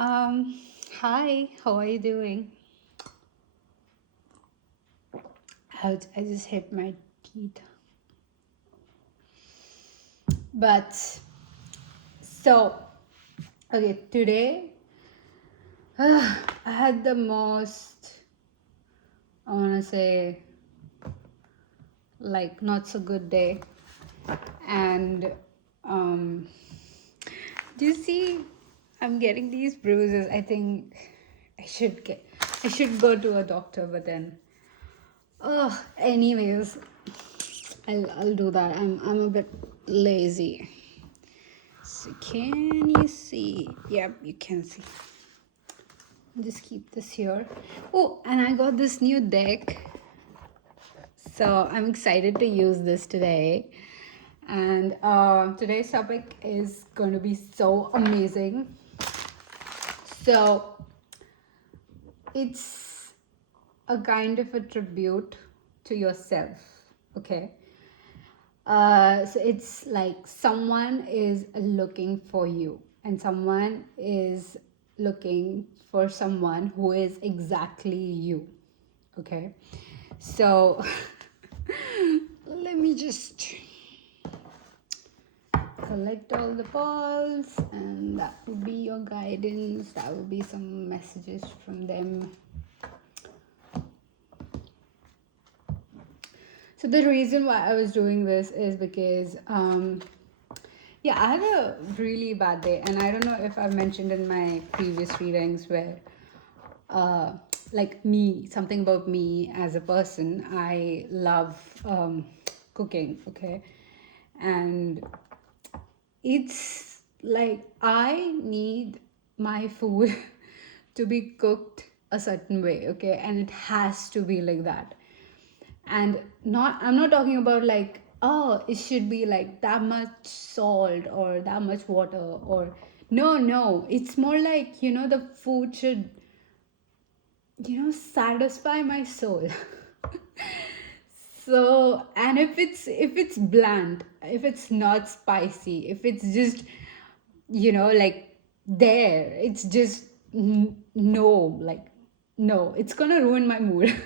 Um, Hi, how are you doing? Ouch, I just hit my teeth. But so, okay, today I had the most, I want to say, like, not so good day. And um, do you see, I'm getting these bruises. I think I should get, I should go to a doctor, but then, anyways, I'll do that. I'm a bit lazy. So can you see? Yep, you can see. Just keep this here. Oh, and I got this new deck. So I'm excited to use this today. And today's topic is going to be so amazing. So it's a kind of a tribute to yourself. Okay. So it's like someone is looking for you, and someone is looking for someone who is exactly you. Okay. So let me just collect all the balls, and that would be your guidance. That would be some messages from them. So the reason why I was doing this is because yeah, I had a really bad day, and I don't know if I've mentioned in my previous readings where uh like me, something about me as a person. I love cooking, okay? And it's like I need my food to be cooked a certain way, okay? And it has to be like that. And not, I'm not talking about like, oh, it should be like that much salt or that much water, or no, it's more like, the food should, satisfy my soul. So, and if it's bland, if it's not spicy, if it's just, like, there, it's just no, like, no, it's gonna ruin my mood.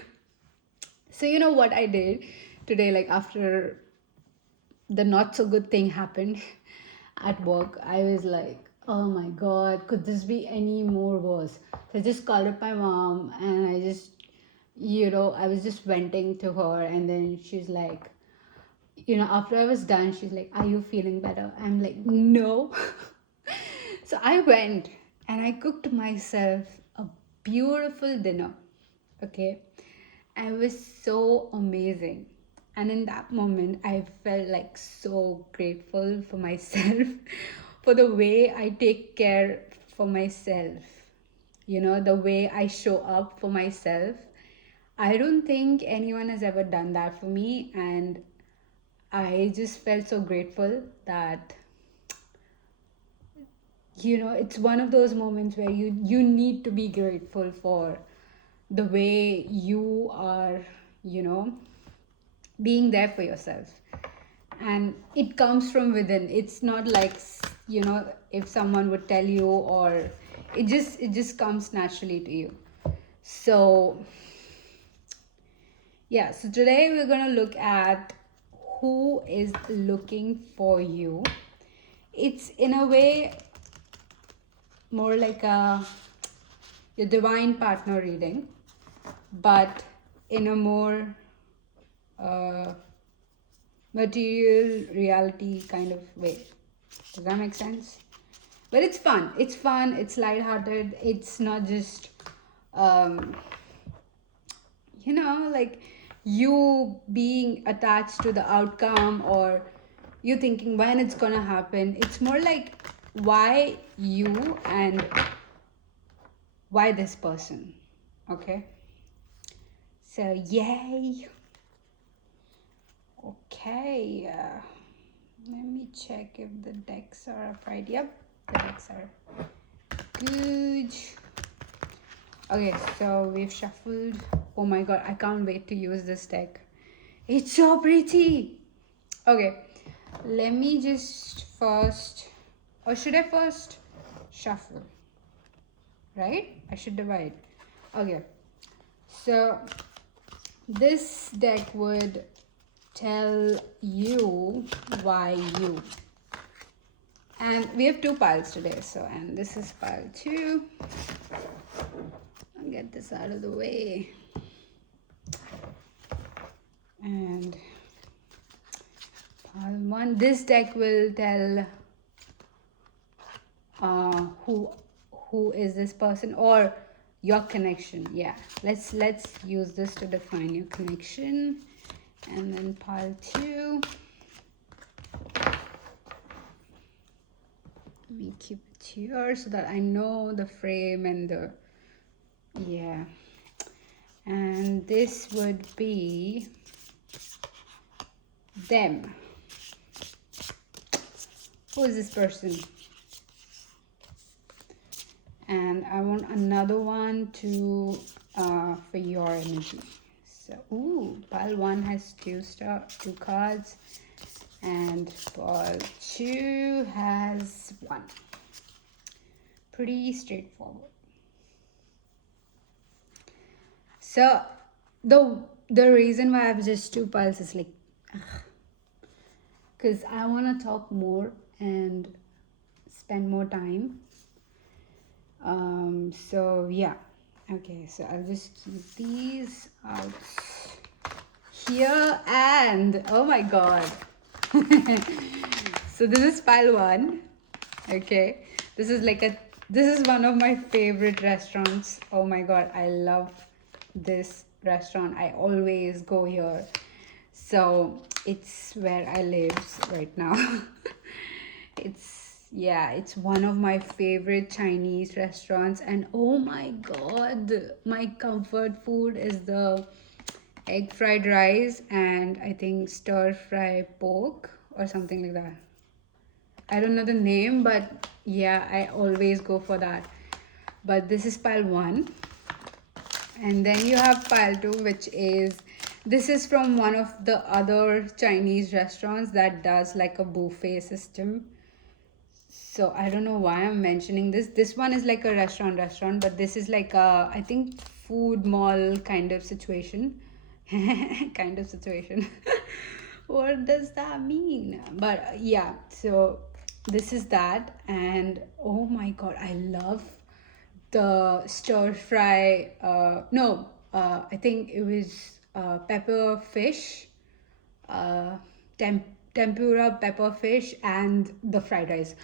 So you know what I did today, like after the not so good thing happened at work, I was like, oh my god, could this be any more worse? So I just called up my mom, and I just, I was just venting to her, and then she's like, after I was done, she's like, are you feeling better? I'm like, no. So I went and I cooked myself a beautiful dinner. Okay. And it was so amazing. And in that moment, I felt like so grateful for myself, for the way I take care for myself, the way I show up for myself. I don't think anyone has ever done that for me. And I just felt so grateful that, it's one of those moments where you need to be grateful for the way you are, you know being there for yourself. And it comes from within. It's not like, if someone would tell you, or it just comes naturally to you. So yeah, so today we're going to look at who is looking for you. It's in a way more like your divine partner reading, but in a more uh, material reality kind of way. Does that make sense? But it's fun. It's fun. It's lighthearted. It's not just, um, like you being attached to the outcome, or you thinking when it's gonna happen. It's more like why you, and why this person. Okay. So yay. Okay. Let me check if the decks are upright. Yep, the decks are good. Okay, so we've shuffled. Oh my god, I can't wait to use this deck. It's so pretty. Okay, let me just first, or should I first shuffle? right? I should divide. Okay. So this deck would tell you why you. And we have two piles today. So, and this is pile 2. I'll get this out of the way. And pile 1. This deck will tell who is this person, or your connection. Yeah, let's use this to define your connection. And then pile 2, let me keep it here so that I know the frame and the, yeah. And this would be them. Who is this person? And I want another one to for your energy. So, ooh, pile 1 has two cards, and pile 2 has 1. Pretty straightforward. So the reason why I have just 2 piles is like, because I want to talk more and spend more time. So yeah, okay, so I'll just keep these out here. And oh my god, so this is pile 1. Okay, this is one of my favorite restaurants. Oh my god, I love this restaurant. I always go here, so it's where I live right now. It's one of my favorite Chinese restaurants, and oh my god, my comfort food is the egg fried rice and I think stir fry pork or something like that. I don't know the name, but yeah, I always go for that. But this is pile 1. And then you have pile 2, which is, this is from one of the other Chinese restaurants that does like a buffet system. So I don't know why I'm mentioning this. This one is like a restaurant, but this is like a, I think, food mall kind of situation. Kind of situation. What does that mean? But yeah, so this is that. And oh my god, I love the stir fry. I think it was pepper fish, uh, tempura pepper fish, and the fried rice.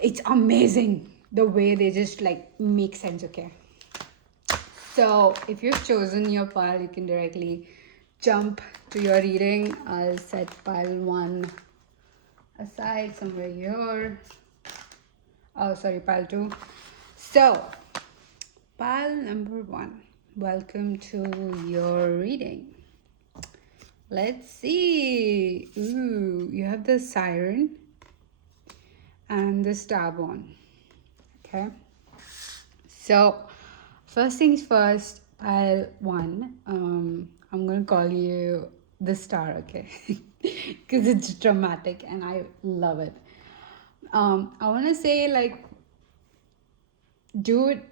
It's amazing the way they just like make sense. Okay, so if you've chosen your pile, you can directly jump to your reading. I'll set pile 1 aside somewhere here. Oh, sorry, pile 2. So pile number 1, welcome to your reading. Let's see. Ooh, you have the siren and the starborn. Okay. So first things first, pile 1. I'm gonna call you the star, okay? Because it's dramatic and I love it. I wanna say, like, dude,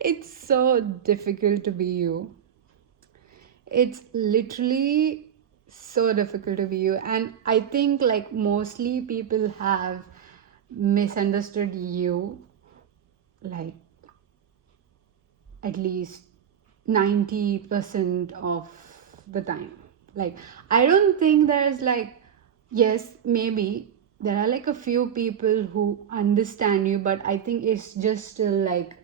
it's so difficult to be you. It's literally so difficult to be you. And I think like mostly people have misunderstood you, like at least 90% of the time. Like, I don't think there's like, yes, maybe there are like a few people who understand you, but I think it's just still like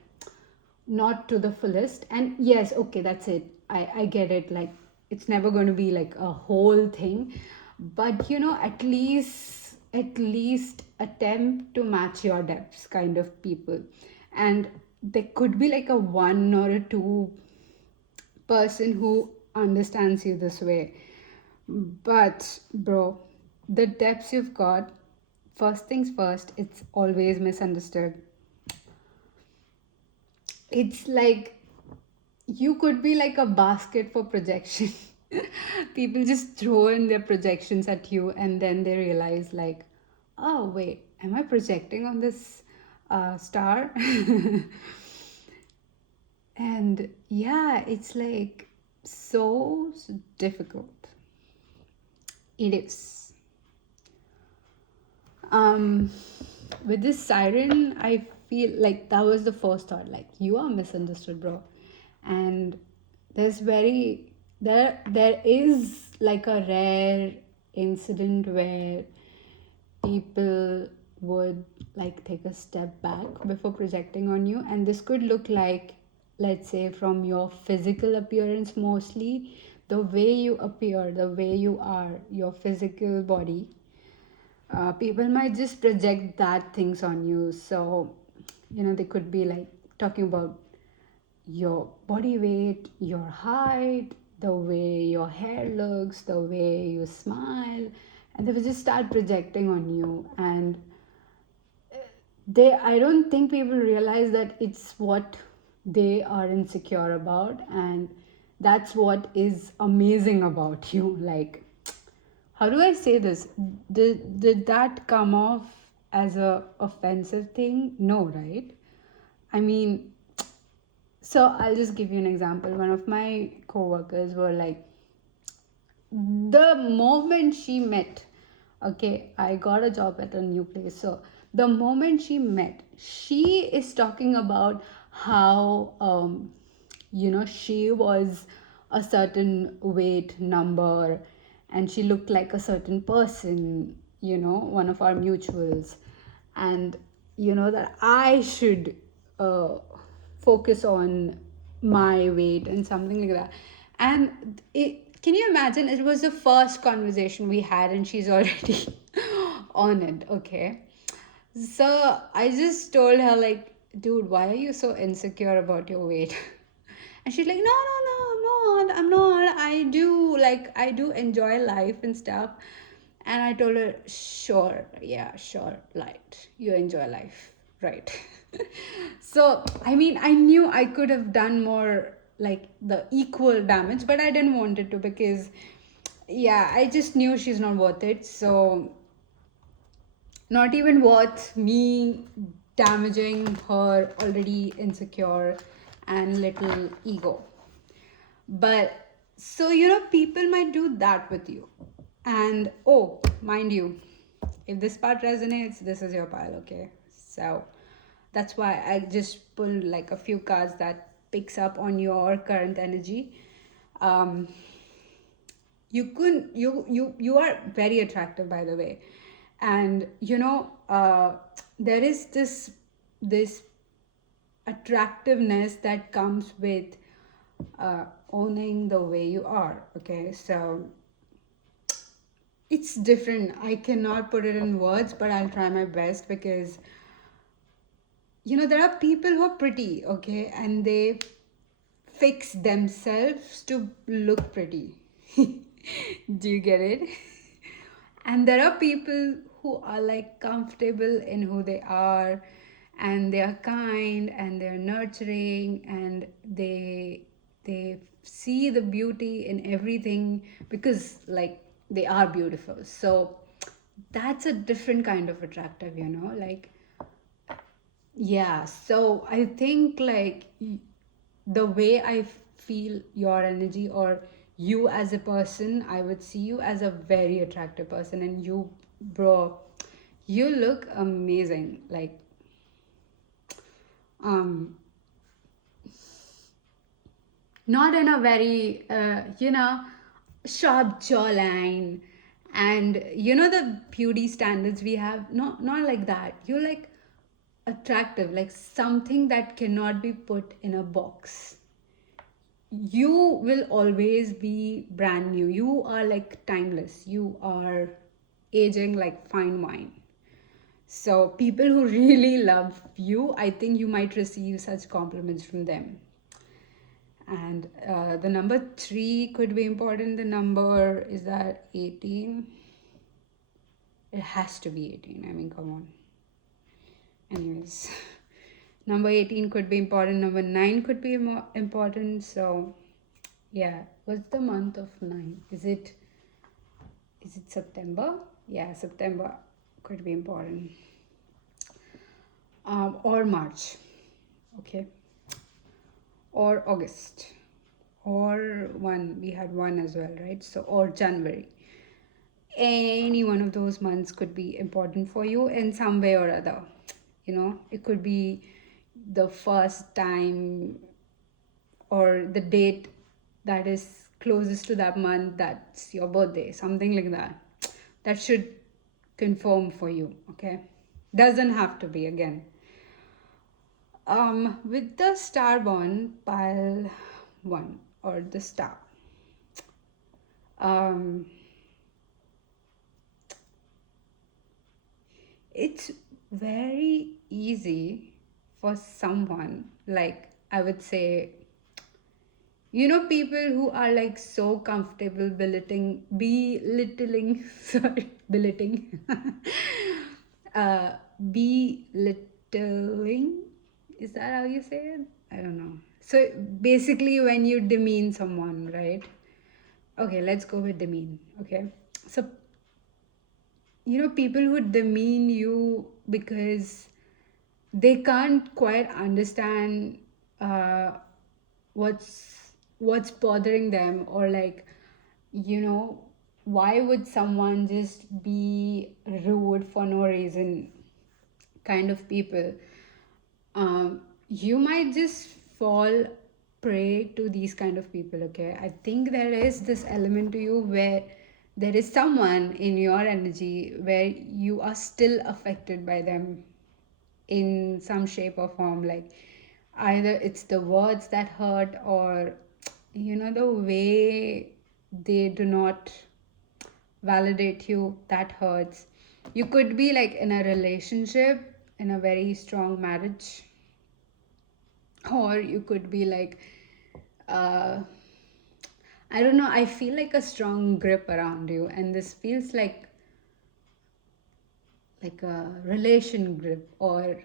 not to the fullest. And yes, okay, that's it. I get it. Like, it's never going to be like a whole thing, but at least attempt to match your depths kind of people. And there could be like a 1 or a 2 person who understands you this way. But bro, the depths you've got, first things first, it's always misunderstood. It's like you could be like a basket for projection. People just throw in their projections at you, and then they realize, like, oh, wait, am I projecting on this star. And yeah, it's like so difficult. It is. Um, with this siren, I feel like that was the first thought. Like, you are misunderstood, bro. And there's very there is like a rare incident where people would like take a step back before projecting on you, and this could look like, let's say, from your physical appearance, mostly the way you appear, the way you are, your physical body. People might just project that things on you. So they could be like talking about your body weight, your height, the way your hair looks, the way you smile, and they will just start projecting on you. And I don't think people realize that it's what they are insecure about, and that's what is amazing about you. Like, how do I say this? Did that come off as a offensive thing? No, right? I mean, so I'll just give you an example. One of my coworkers were like, the moment she met, okay, I got a job at a new place. So the moment she met, she is talking about how, she was a certain weight number and she looked like a certain person, one of our mutuals. And, that I should focus on my weight and something like that. And can you imagine, it was the first conversation we had and she's already on it. Okay, so I just told her, like, dude, why are you so insecure about your weight? And she's like, no, no, no, I'm not. I do enjoy life and stuff. And I told her, sure, yeah, sure, light. You enjoy life, right? So, I mean, I knew I could have done more, like the equal damage, but I didn't want it to, because, yeah, I just knew she's not worth it. So, not even worth me damaging her already insecure and little ego. But so, people might do that with you. And oh, mind you, if this part resonates, this is your pile, okay? So that's why I just pulled like a few cards that picks up on your current energy. Um, you are very attractive, by the way. And there is this attractiveness that comes with owning the way you are. Okay, so it's different. I cannot put it in words, but I'll try my best, because there are people who are pretty, okay, and they fix themselves to look pretty. Do you get it? And there are people who are like comfortable in who they are, and they are kind and they're nurturing, and they see the beauty in everything, because like they are beautiful. So that's a different kind of attractive, like, yeah. So I think, like, the way I feel your energy, or you as a person, I would see you as a very attractive person. And you, bro, you look amazing. Like, um, not in a very, sharp jawline, and the beauty standards we have. Not like that. You're like attractive, like something that cannot be put in a box. You will always be brand new. You are like timeless. You are aging like fine wine. So people who really love you, I think you might receive such compliments from them. And the number 3 could be important. The number is that 18. It has to be 18. I mean, come on. Anyways, number 18 could be important. Number 9 could be more important. So yeah, what's the month of 9? Is it September? Yeah, September could be important. or March, okay, or August, or one, we had one as well, right? So, or January. Any one of those months could be important for you in some way or other. You know, it could be the first time or the date that is closest to that month, that's your birthday, something like that. That should confirm for you, okay? Doesn't have to be again. With the star bond pile one or the star, um, it's very easy for someone, like I would say, you know, people who are like so comfortable belittling, sorry, belittling, uh, belittling, is that how you say it? I don't know. So basically, when you demean someone, right? Okay, let's go with demean. Okay, so you know, people who demean you because they can't quite understand uh, what's bothering them, or like, you know, why would someone just be rude for no reason, kind of people. You might just fall prey to these kind of people, okay? I think there is this element to you where there is someone in your energy where you are still affected by them in some shape or form. Like, either it's the words that hurt, or you know, the way they do not validate you, that hurts. You could be like in a relationship, in a very strong marriage, or you could be like, uh, I don't know, I feel like a strong grip around you, and this feels like a relation grip or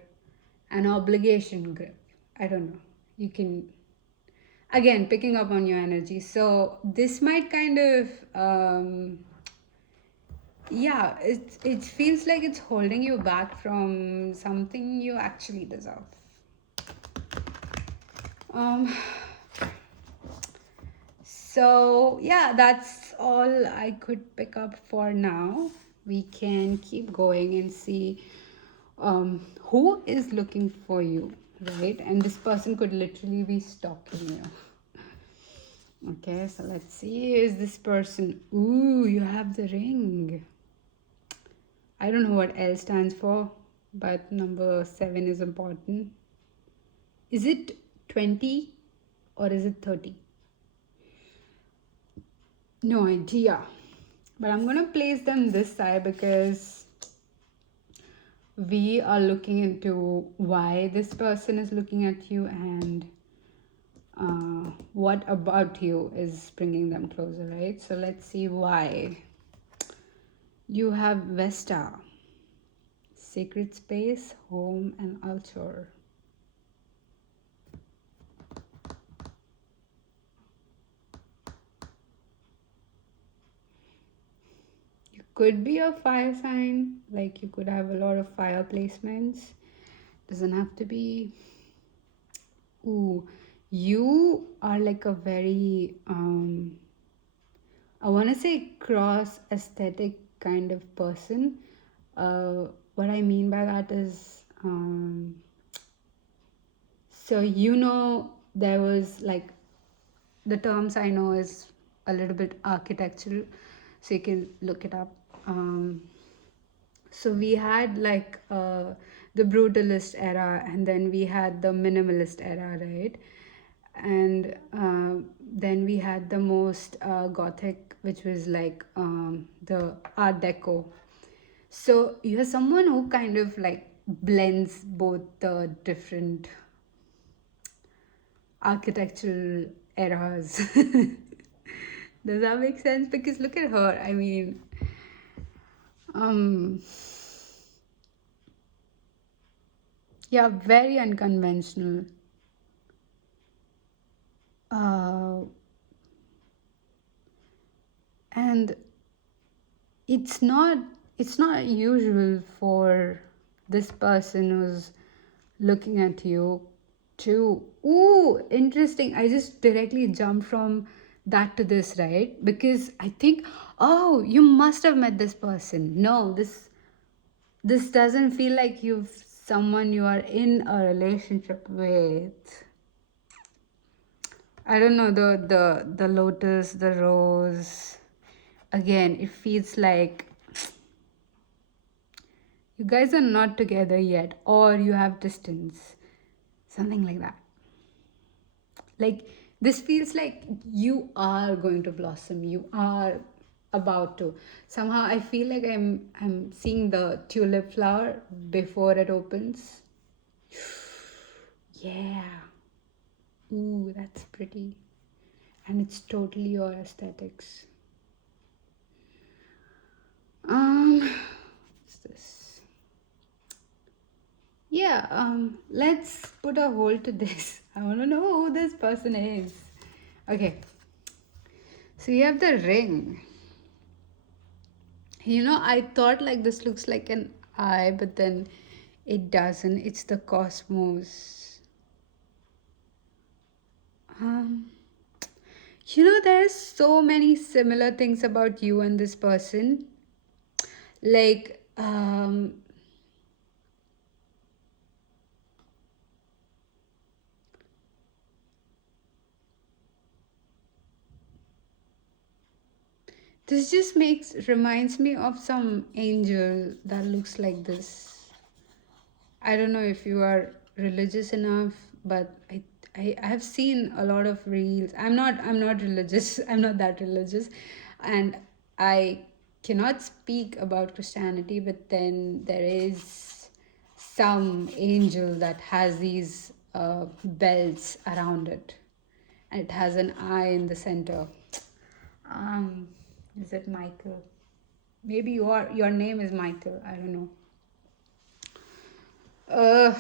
an obligation grip. I don't know. You can, again, picking up on your energy. So this might kind of, yeah, it feels like it's holding you back from something you actually deserve. Um, so yeah, that's all I could pick up for now. We can keep going and see who is looking for you, right? And this person could literally be stalking you. Okay, so let's see. Is this person? Ooh, you have the ring. I don't know what L stands for, but number 7 is important. Is it 20 or is it 30? No idea. But I'm going to place them this side because we are looking into why this person is looking at you, and what about you is bringing them closer, right? So let's see why. You have Vesta, sacred space, home, and altar. You could be a fire sign, like you could have a lot of fire placements. Doesn't have to be. Ooh, you are like a very I want to say cross aesthetic kind of person. What I mean by that is, so you know, there was like, the terms I know is a little bit architectural, so you can look it up. So we had like the brutalist era, and then we had the minimalist era, right? And then we had the most gothic, which was like the art deco. So you're someone who kind of like blends both the different architectural eras. Does that make sense? Because look at her. I mean, um, yeah, very unconventional. Uh, and it's not it's not usual for this person who's looking at you too. Ooh, interesting. I just directly jumped from that to this, right? Because I think, oh, you must have met this person. No, this doesn't feel like you've someone you are in a relationship with. I don't know, the lotus, the rose. Again, it feels like you guys are not together yet, or you have distance, something like that. Like this feels like you are going to blossom. You are about to. Somehow I feel like I'm seeing the tulip flower before it opens. Yeah. Ooh, that's pretty. And it's totally your aesthetics. What's this? Yeah, let's put a hold to this. I want to know who this person is. Okay, so you have the ring. I thought like this looks like an eye, but then it doesn't. It's the cosmos. Um, there's so many similar things about you and this person. Like, this just reminds me of some angel that looks like this. I don't know if you are religious enough, but I have seen a lot of reels. I'm not religious. I'm not that religious, and I cannot speak about Christianity. But then there is some angel that has these bells around it, and it has an eye in the center. Um, is it Michael? Maybe your name is Michael. I don't know. Uh,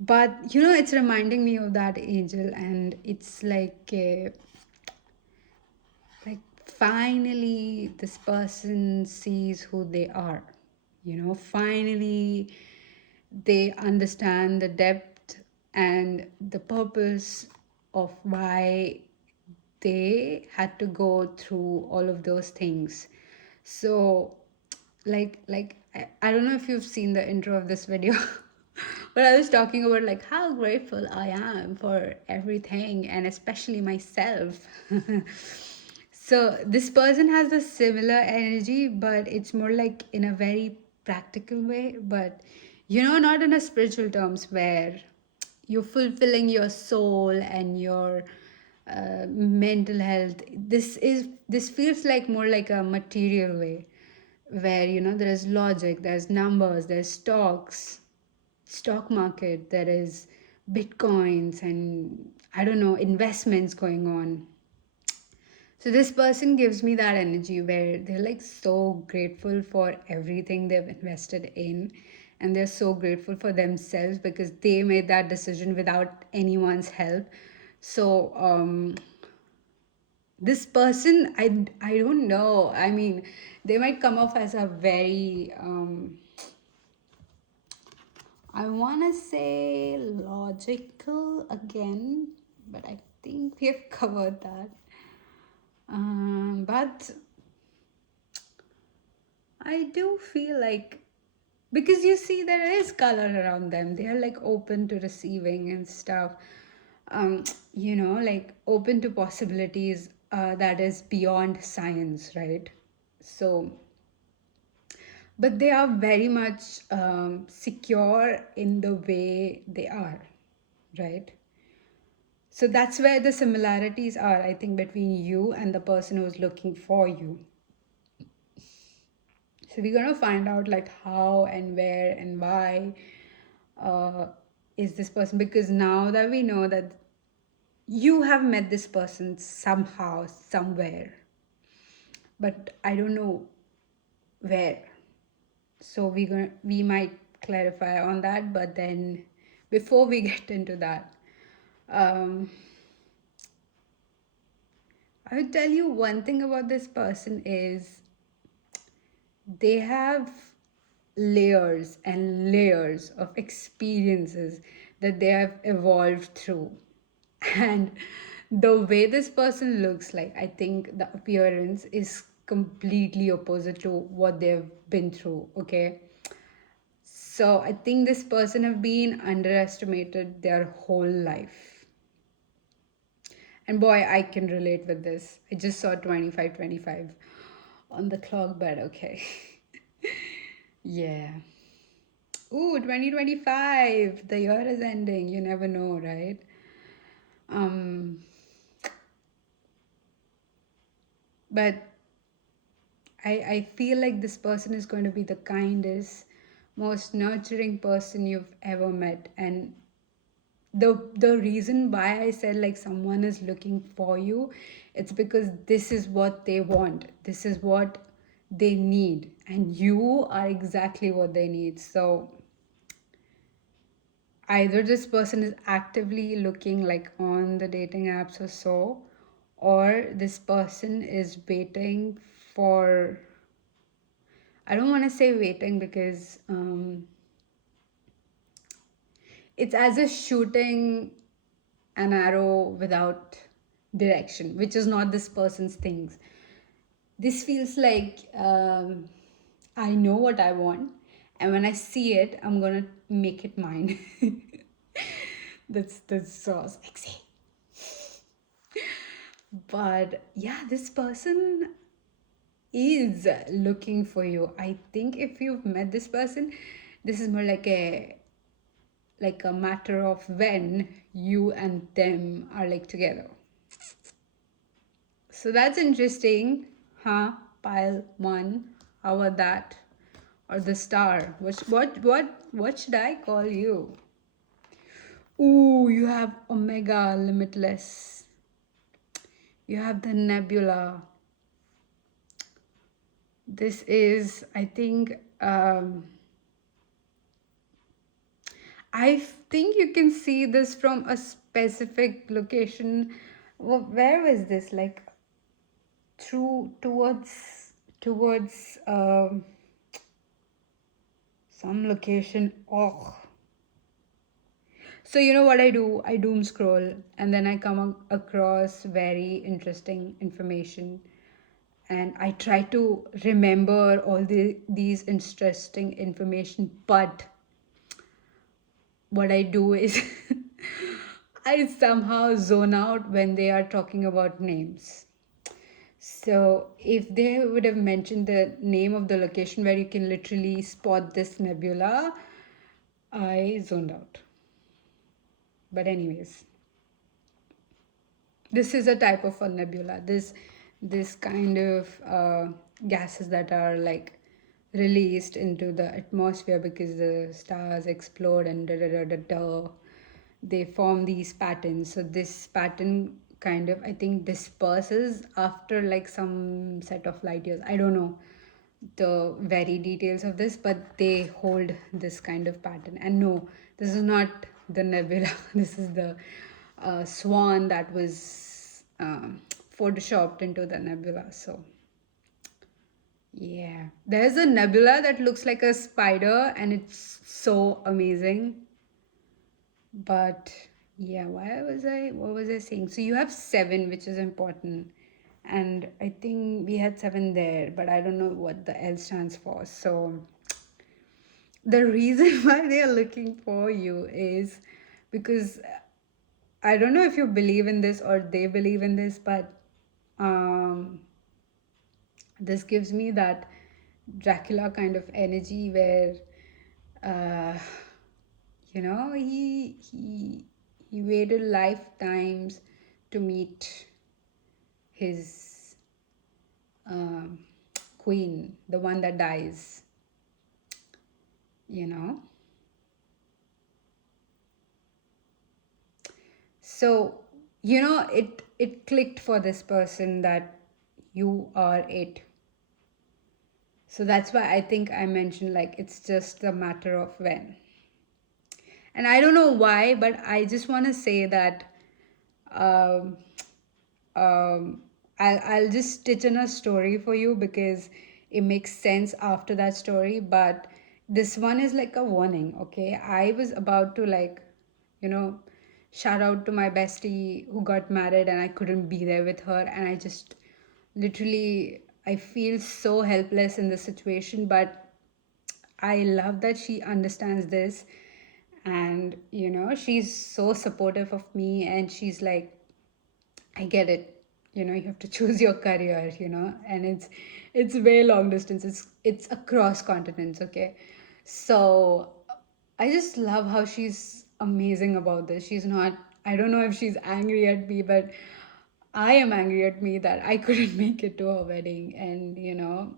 but it's reminding me of that angel, and it's like finally this person sees who they are. Finally they understand the depth and the purpose of why they had to go through all of those things. So I don't know if you've seen the intro of this video, but I was talking about like how grateful I am for everything and especially myself. So this person has a similar energy, but it's more like in a very practical way, but not in a spiritual terms where you're fulfilling your soul and your mental health. This feels like more like a material way, where there is logic, there's numbers, there's stock market, there is bitcoins, and I don't know, investments going on. So this person gives me that energy where they're like so grateful for everything they've invested in, and they're so grateful for themselves because they made that decision without anyone's help. So this person, I don't know. I mean, they might come off as a very I want to say logical again, but I think we have covered that. But I do feel like, because you see there is color around them, they are like open to receiving and stuff. Like open to possibilities that is beyond science, right? So, but they are very much secure in the way they are, right? So that's where the similarities are, I think, between you and the person who's looking for you. So we're going to find out like how and where and why uh, is this person, because now that we know that you have met this person somehow, somewhere, but I don't know where. So we might clarify on that, but then before we get into that, um, I would tell you one thing about this person is they have layers and layers of experiences that they have evolved through. And the way this person looks like, I think the appearance is completely opposite to what they've been through, okay? So I think this person have been underestimated their whole life. And boy, I can relate with this. I just saw 25:25 on the clock, but okay. Yeah. Ooh, 2025. The year is ending. You never know, right? Um, but I feel like this person is going to be the kindest, most nurturing person you've ever met. And the reason why I said like someone is looking for you, it's because this is what they want. This is what they need. And you are exactly what they need. So either this person is actively looking like on the dating apps or so, or this person is waiting for, I don't want to say waiting because it's as if shooting an arrow without direction, which is not this person's things. This feels like I know what I want, and when I see it, I'm gonna make it mine. That's so sexy. But yeah, this person is looking for you. I think if you've met this person, this is more like a matter of when you and them are like together. So that's interesting, huh? Pile one. How about that? Or the star? What should I call you? Ooh, you have Omega Limitless. You have the Nebula. This is, I think, I think you can see this from a specific location. Where was this? Like through towards some location. Oh, so you know what I do? I doom scroll and then I come across very interesting information, and I try to remember all these interesting information, but what I do is I somehow zone out when they are talking about names. So if they would have mentioned the name of the location where you can literally spot this nebula, I zoned out. But anyways, this is a type of a nebula. This kind of gases that are like released into the atmosphere because the stars explode and da da da da da. They form these patterns. So this pattern kind of, I think, disperses after like some set of light years. I don't know the very details of this, but they hold this kind of pattern. And no, this is not the nebula. This is the swan that was photoshopped into the nebula. So yeah, there's a nebula that looks like a spider, and it's so amazing. But yeah, what was I saying? So you have seven, which is important. And I think we had seven there, but I don't know what the L stands for. So the reason why they are looking for you is because I don't know if you believe in this or they believe in this, but um, this gives me that Dracula kind of energy where uh, he waited lifetimes to meet his um, queen, the one that dies, you know. So it clicked for this person that you are it. So that's why I think I mentioned like it's just a matter of when. And I don't know why, but I just want to say that um, I'll just stitch in a story for you because it makes sense after that story. But This one is like a warning, okay? I was about to, like, you know, shout out to my bestie who got married and I couldn't be there with her. And I just literally, I feel so helpless in this situation. But I love that she understands this, and she's so supportive of me, and she's like, I get it. You have to choose your career, and it's way long distance. It's across continents, okay? So I just love how she's amazing about this. She's not, I don't know if she's angry at me, but I am angry at me that I couldn't make it to her wedding. And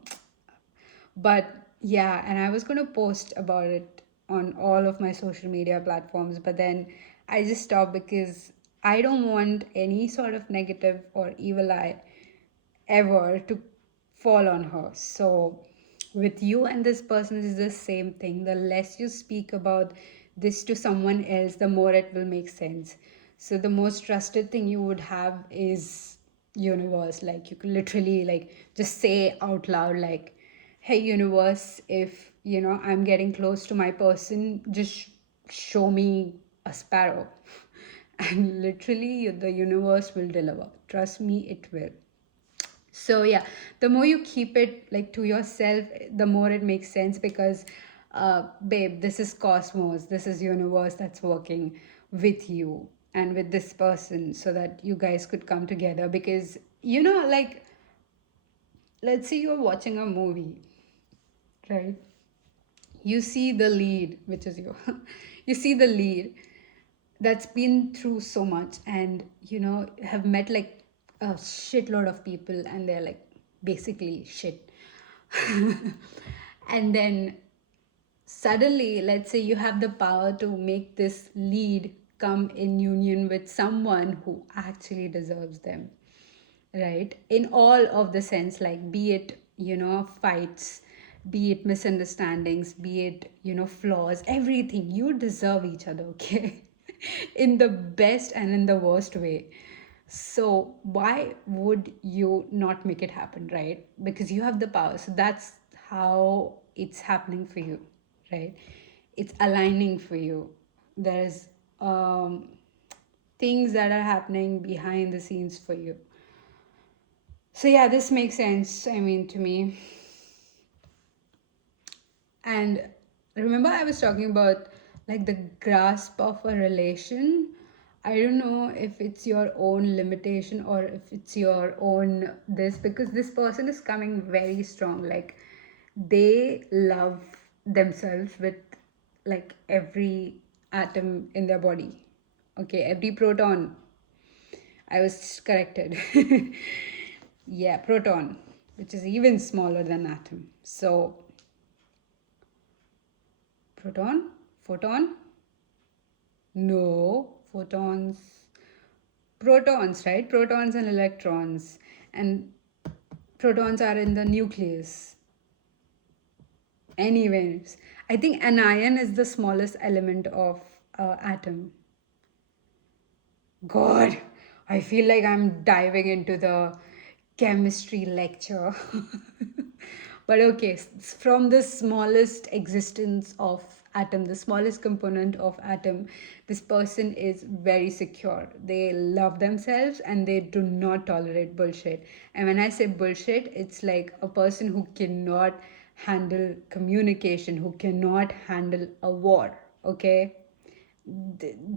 but yeah, and I was going to post about it on all of my social media platforms, but then I just stopped because I don't want any sort of negative or evil eye ever to fall on her. So with you and this person is the same thing. The less you speak about this to someone else, the more it will make sense. So the most trusted thing you would have is universe. Like, you could literally, like, just say out loud, like, hey universe, if I'm getting close to my person, just show me a sparrow. And literally the universe will deliver. Trust me, it will. So yeah, the more you keep it like to yourself, the more it makes sense, because babe, this is cosmos, this is universe that's working with you and with this person so that you guys could come together. Because like, let's say you're watching a movie, right? You see the lead, which is you. You see the lead that's been through so much, and have met like a shitload of people, and they're like basically shit. And then suddenly, let's say you have the power to make this lead come in union with someone who actually deserves them, right? In all of the sense, like, be it fights, be it misunderstandings, be it flaws, everything. You deserve each other, okay? In the best and in the worst way. So why would you not make it happen, right? Because you have the power. So that's how it's happening for you, right? It's aligning for you. There's things that are happening behind the scenes for you. So yeah, this makes sense, I mean, to me. And remember, I was talking about like the grasp of a relation. I don't know if it's your own limitation or if it's your own this, because this person is coming very strong. Like, they love themselves with like every atom in their body. Okay, every proton. I was corrected. Yeah, proton, which is even smaller than atom. So, proton, photon, no, photons, protons, right? Protons and electrons. And protons are in the nucleus. Anyways, I think anion is the smallest element of atom. God, I feel like I'm diving into the chemistry lecture. But okay, from the smallest existence of atom, the smallest component of atom, this person is very secure. They love themselves and they do not tolerate bullshit. And when I say bullshit, it's like a person who cannot handle communication, who cannot handle a war, okay?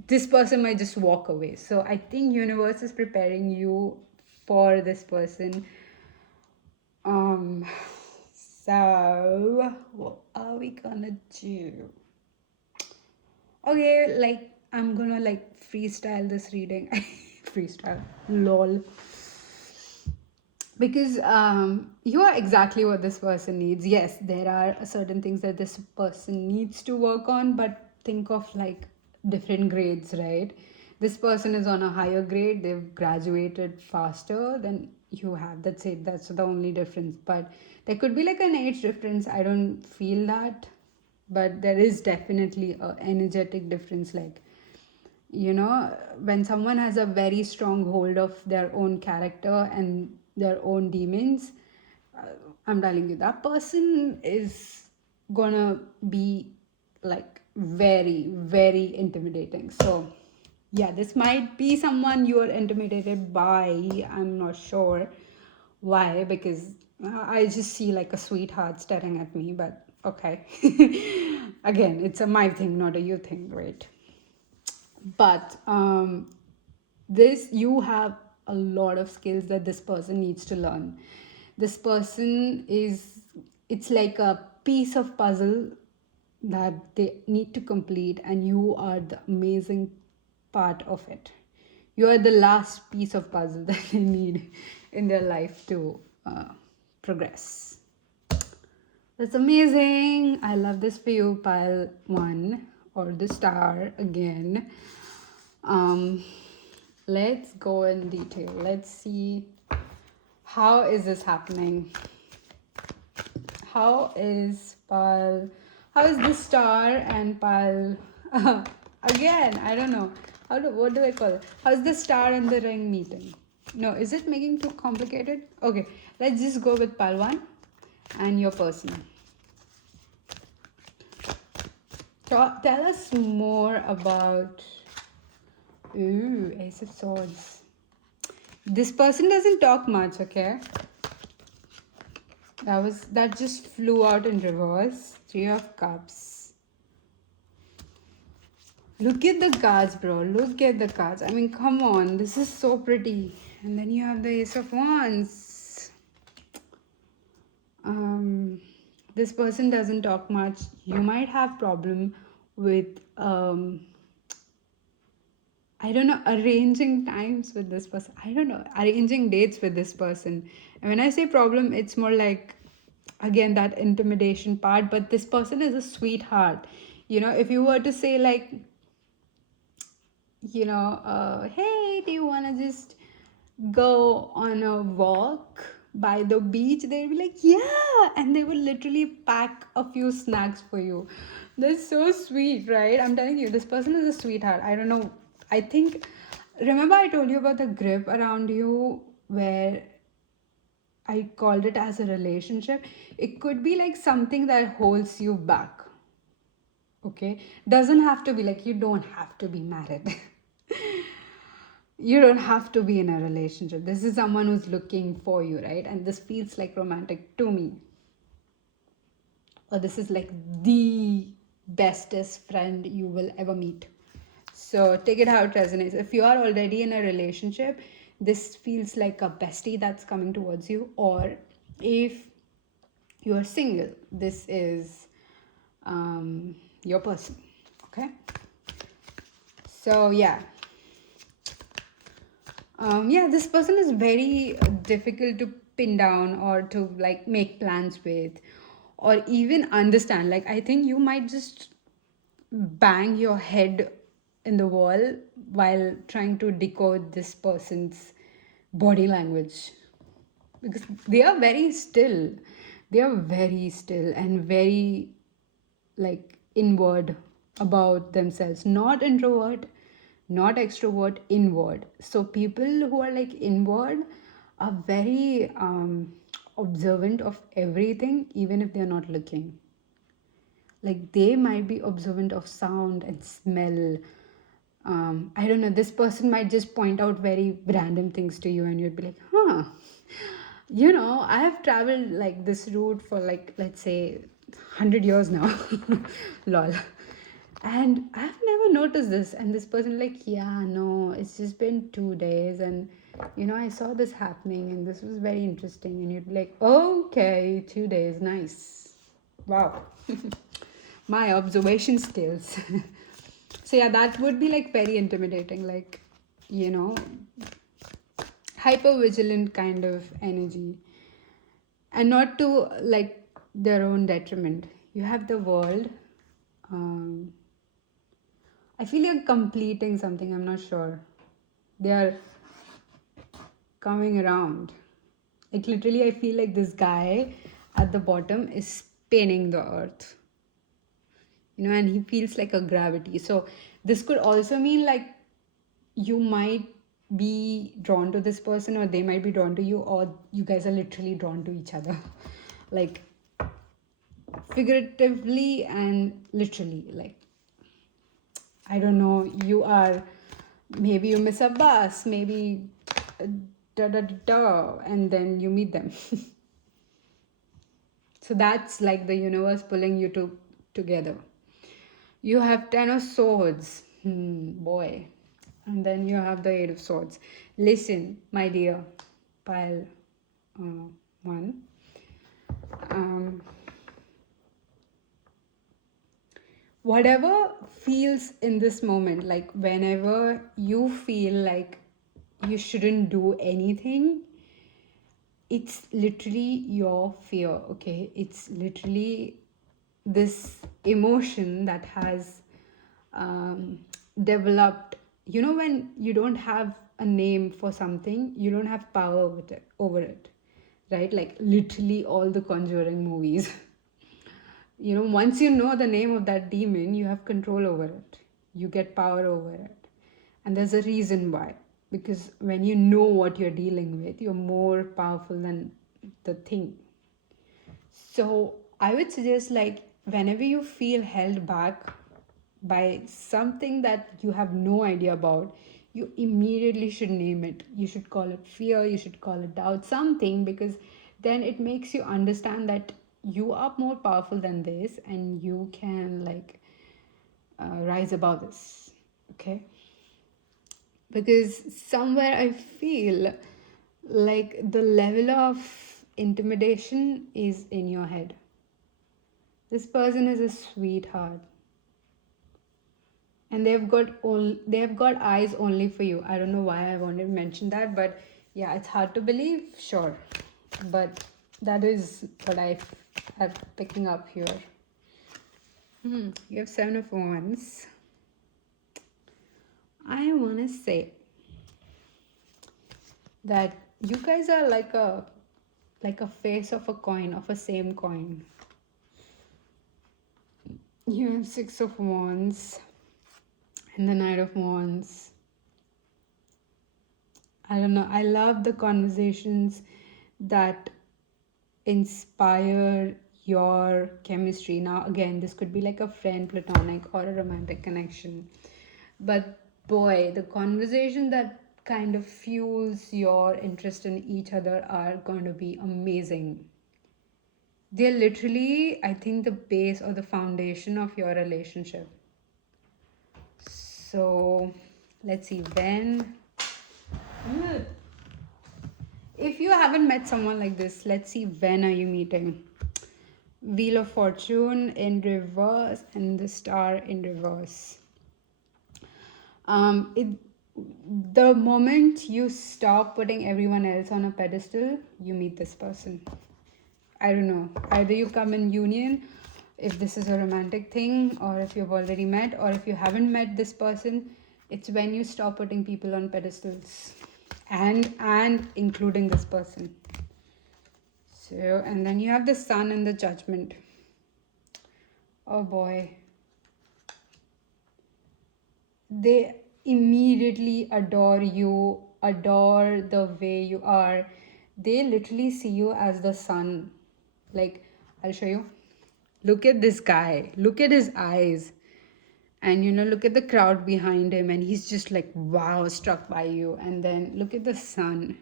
This person might just walk away. So I think universe is preparing you for this person. um so what are we gonna do? Okay, like, I'm gonna like freestyle this reading. Freestyle, lol. Because you are exactly what this person needs. Yes, there are certain things that this person needs to work on, but think of like different grades, right? This person is on a higher grade, they've graduated faster than you have. That's it, that's the only difference. But there could be like an age difference. I don't feel that, but there is definitely a energetic difference. Like, when someone has a very strong hold of their own character and their own demons, uh, I'm telling you, that person is gonna be like very, very intimidating. So yeah, this might be someone you are intimidated by. I'm not sure why, because I just see like a sweetheart staring at me, but okay. Again, it's a my thing, not a you thing, right? But this, you have a lot of skills that this person needs to learn. This person is, it's like a piece of puzzle that they need to complete, and you are the amazing part of it. You are the last piece of puzzle that they need in their life to progress. That's amazing. I love this for you, pile one, or the star again. Um, let's go in detail. Let's see, how is this happening? How is pile? How is the star and pile? Again, I don't know. What do I call it? How's the star and the ring meeting? No, is it making too complicated? Okay, let's just go with pile one and your person. Tell us more about. Ooh, Ace of Swords. This person doesn't talk much, okay? That just flew out in reverse. Three of Cups. Look at the cards, bro. Look at the cards. I mean, come on. This is so pretty. And then you have the Ace of Wands. This person doesn't talk much. You might have problem with I don't know, arranging times with this person. I don't know, arranging dates with this person. And when I say problem, it's more like, again, that intimidation part. But this person is a sweetheart. You know, if you were to say, like, hey, do you want to just go on a walk by the beach? They'd be like, yeah. And they would literally pack a few snacks for you. That's so sweet, right? I'm telling you, this person is a sweetheart. I don't know. I think, remember I told you about the grip around you, where I called it as a relationship? It could be like something that holds you back. Okay, doesn't have to be like, you don't have to be married. You don't have to be in a relationship. This is someone who's looking for you, right? And this feels like romantic to me. Or this is like the bestest friend you will ever meet. So take it how it resonates. If you are already in a relationship, this feels like a bestie that's coming towards you. Or if you are single, this is your person. Okay. So yeah, yeah, this person is very difficult to pin down, or to like make plans with, or even understand. Like, I think you might just bang your head in the wall while trying to decode this person's body language, because they are very still. They are very still and very like inward about themselves, not introvert, not extrovert, inward. So people who are like inward are very observant of everything, even if they're not looking. Like, they might be observant of sound and smell. I don't know, this person might just point out very random things to you, and you'd be like, huh, I have traveled like this route for, like, let's say 100 years now. Lol. And I've never noticed this. And this person, like, yeah, no, it's just been 2 days. And, I saw this happening and this was very interesting. And you'd be like, okay, 2 days, nice. Wow. My observation skills. So, yeah, that would be like very intimidating. Like, you know, hyper vigilant kind of energy, and not to like their own detriment. You have the world. um, I feel you're completing something. I'm not sure. They are coming around. Like, literally, I feel like this guy at the bottom is spinning the earth, and he feels like a gravity. So this could also mean like you might be drawn to this person, or they might be drawn to you, or you guys are literally drawn to each other. Like, figuratively and literally. Like, I don't know, you are, maybe you miss a bus, maybe da da da da, and then you meet them. So that's like the universe pulling you together. You have 10 of swords. Boy. And then you have the 8 of swords. Listen, my dear, pile 1. Um, whatever feels in this moment, like whenever you feel like you shouldn't do anything, it's literally your fear, okay? It's literally this emotion that has um, developed. You know, when you don't have a name for something, you don't have power over it, right? Like literally all the Conjuring movies. Once you know the name of that demon, you have control over it, you get power over it. And there's a reason why, because when you know what you're dealing with, you're more powerful than the thing. So I would suggest, like, whenever you feel held back by something that you have no idea about, you immediately should name it. You should call it fear, you should call it doubt, something, because then it makes you understand that you are more powerful than this and you can, like, rise above this. Okay? Because somewhere I feel like the level of intimidation is in your head. This person is a sweetheart, and they've got eyes only for you. I don't know why I wanted to mention that, but yeah, it's hard to believe, sure, but that is what I'm picking up here. You have 7 of Wands. I want to say that you guys are like a face of a coin, of a same coin. You have 6 of Wands and the Knight of Wands. I don't know. I love the conversations that inspire your chemistry. Now, again, this could be like a friend, platonic, or a romantic connection. But boy, the conversation that kind of fuels your interest in each other are going to be amazing. They're literally, I think, the base or the foundation of your relationship. So, let's see, when. If you haven't met someone like this, let's see, when are you meeting? Wheel of Fortune in reverse and the Star in reverse. The moment you stop putting everyone else on a pedestal, you meet this person. I don't know. Either you come in union, if this is a romantic thing, or if you've already met, or if you haven't met this person, it's when you stop putting people on pedestals, and including this person. So, and then you have the Sun and the Judgment. Oh boy. They immediately adore you, adore the way you are. They literally see you as the sun. Like, I'll show you. Look at this guy, look at his eyes, and look at the crowd behind him, and he's just like, wow, struck by you. And then look at the sun,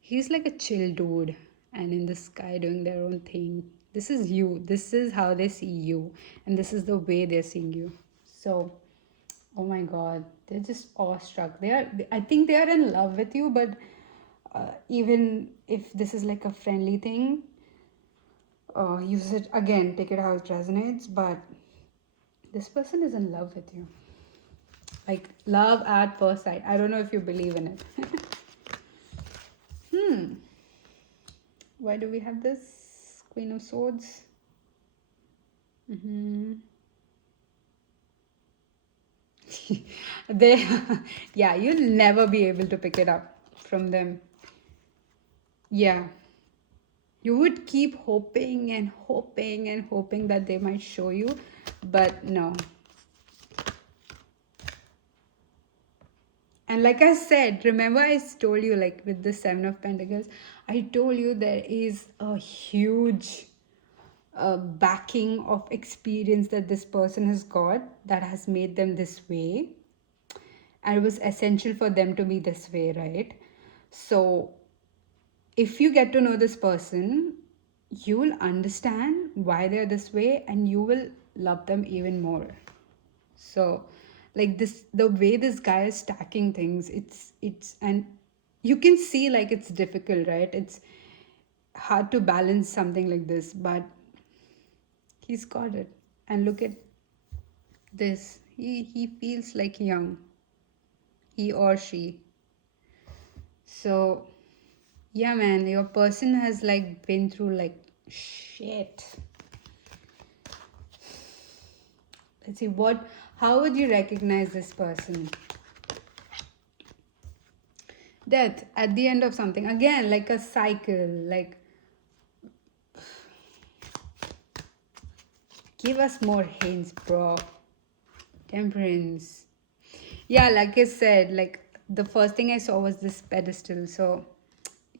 he's like a chill dude, and in the sky doing their own thing. This is you, this is how they see you, and this is the way they're seeing you. So, oh my God, they're just awestruck. I think they are in love with you, but even if this is like a friendly thing, use it again, take it how it resonates. But this person is in love with you. Like love at first sight. I don't know if you believe in it. Why do we have this Queen of Swords? They, yeah, you'll never be able to pick it up from them. Yeah. You would keep hoping and hoping and hoping that they might show you, but no. And like I said, remember I told you, like with the 7 of Pentacles, I told you there is a huge backing of experience that this person has got that has made them this way, and it was essential for them to be this way, right? So if you get to know this person, you will understand why they're this way and you will love them even more. So like this, the way this guy is stacking things, it's and you can see like it's difficult, right? It's hard to balance something like this, but he's got it. And look at this. He feels like young. He or she. So yeah, man, your person has like been through like shit. Let's see what how would you recognize this person? Death at the end of something. Again, like a cycle, like give us more hints, bro. Temperance. Yeah, like I said, like the first thing I saw was this pedestal. So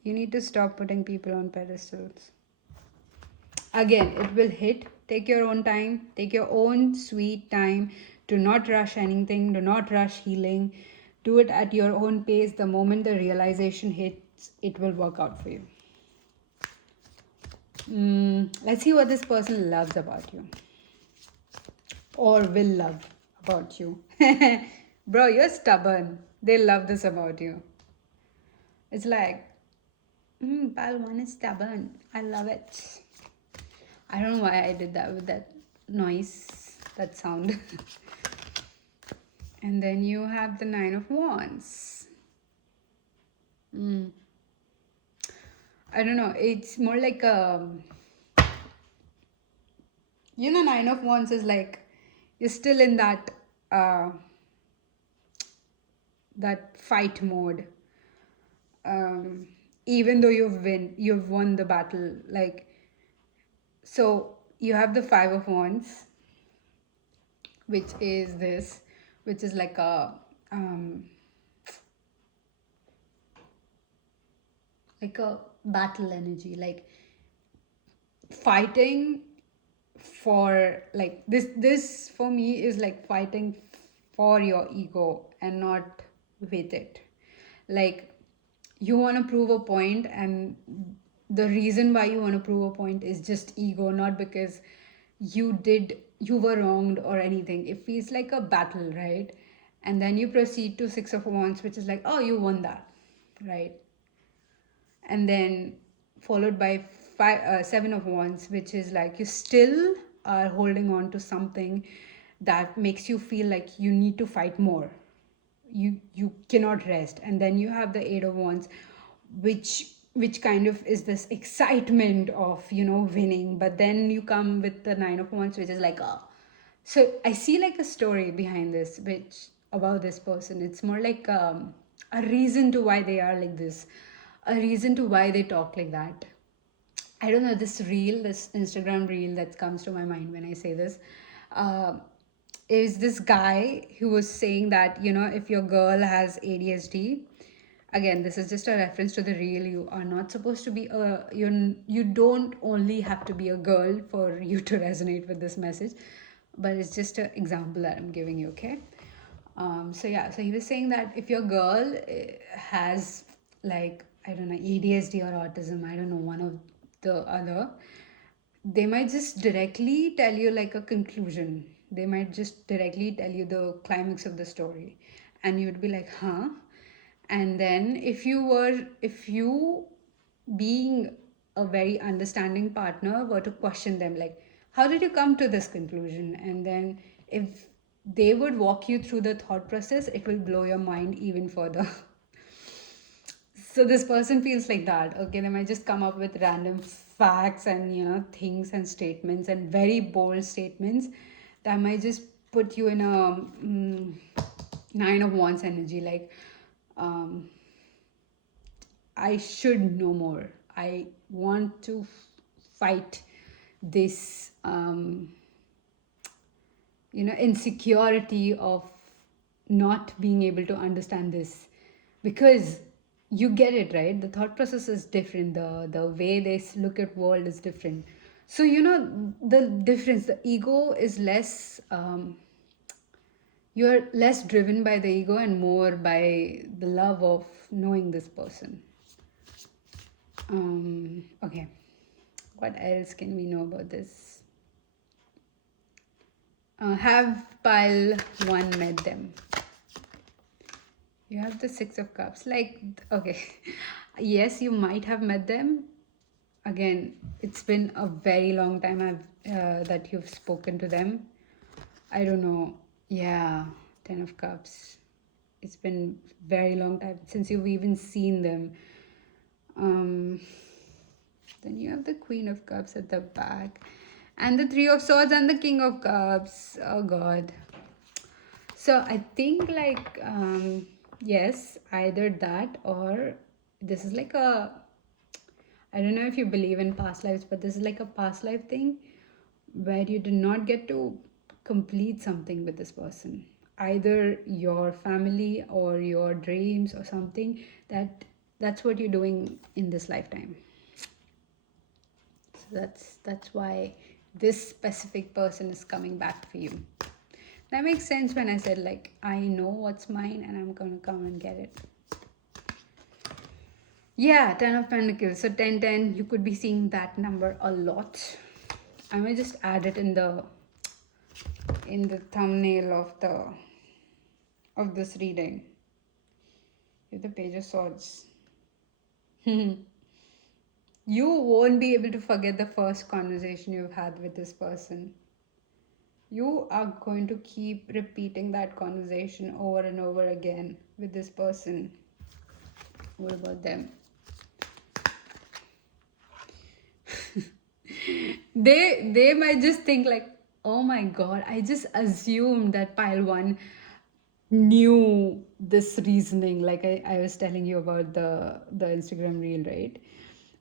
you need to stop putting people on pedestals. Again, it will hit. Take your own time, take your own sweet time. Do not rush anything, do not rush healing. Do it at your own pace. The moment the realization hits, it will work out for you. Let's see what this person loves about you or will love about you. Bro, you're stubborn. They love this about you. It's like, pal one is stubborn. I love it. I don't know why I did that with that noise, that sound. And then you have the Nine of Wands. I don't know. It's more like a, Nine of Wands is like you're still in uh, that fight mode. Even though you've won the battle. Like, so you have the Five of Wands, which is this, which is like a battle energy, like fighting for like this for me is like fighting for your ego and not with it. Like you want to prove a point, and the reason why you want to prove a point is just ego, not because you were wronged or anything. It feels like a battle, right? And then you proceed to Six of Wands, which is like, oh, you won that, right? And then followed by Seven of Wands, which is like you still are holding on to something that makes you feel like you need to fight more. You cannot rest. And then you have the Eight of Wands, which kind of is this excitement of winning. But then you come with the Nine of Wands, which is like so I see like a story behind this, which about this person. It's more like a reason to why they are like this, a reason to why they talk like that. I don't know, this Instagram reel that comes to my mind when I say this. Uh, is this guy who was saying that, if your girl has ADHD, again, this is just a reference to the reel. You are not supposed to be you don't only have to be a girl for you to resonate with this message, but it's just an example that I'm giving you, okay? So yeah, so he was saying that if your girl has like, I don't know, ADHD or autism, I don't know, one of the other, they might just directly tell you like a conclusion. They might just directly tell you the climax of the story, and you'd be like, huh? And then if you being a very understanding partner were to question them, like, how did you come to this conclusion? And then if they would walk you through the thought process, it will blow your mind even further. So this person feels like that. Okay, they might just come up with random facts and things and statements and very bold statements that might just put you in a Nine of Wands energy. Like, um, I should know more. I want to fight this, insecurity of not being able to understand this, because you get it, right? The thought process is different. The way they look at world is different. So, you know, the difference, the ego is less, you're less driven by the ego and more by the love of knowing this person. Okay. What else can we know about this? Have pile one met them? You have the Six of Cups. Like, okay, yes, you might have met them. Again, it's been a very long time that you've spoken to them. I don't know. Yeah, Ten of Cups. It's been very long time since you've even seen them. Um, then you have the Queen of Cups at the back, and the Three of Swords and the King of Cups. Oh God. So I think like yes, either that or this is like a, I don't know if you believe in past lives, but this is like a past life thing where you did not get to complete something with this person. Either your family or your dreams or something that's what you're doing in this lifetime. So that's why this specific person is coming back for you. That makes sense when I said like I know what's mine and I'm gonna come and get it. Yeah, Ten of Pentacles. So 1010, you could be seeing that number a lot. I may just add it in the thumbnail of this reading. With the Page of Swords. You won't be able to forget the first conversation you've had with this person. You are going to keep repeating that conversation over and over again with this person. What about them? They might just think like, oh my god, I just assumed that pile one knew this reasoning, like I was telling you about the Instagram reel, right?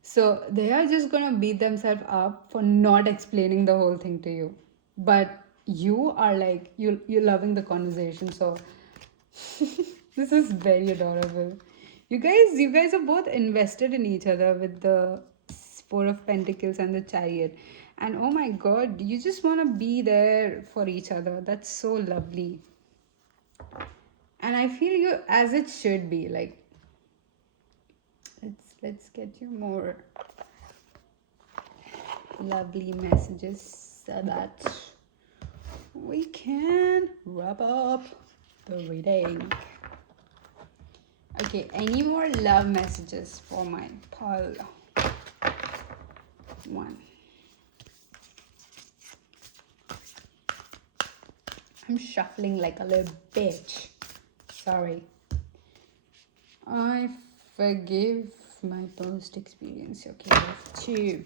So they are just gonna beat themselves up for not explaining the whole thing to you, but you are like you're loving the conversation. So this is very adorable. You guys are both invested in each other with the Four of Pentacles and the Chariot, and oh my god, you just want to be there for each other. That's so lovely. And I feel you as it should be. Like, let's get you more lovely messages so that we can wrap up the reading. Okay, any more love messages for my pile one? I'm shuffling like a little bitch. Sorry. I forgive my past experience. Okay, that's two.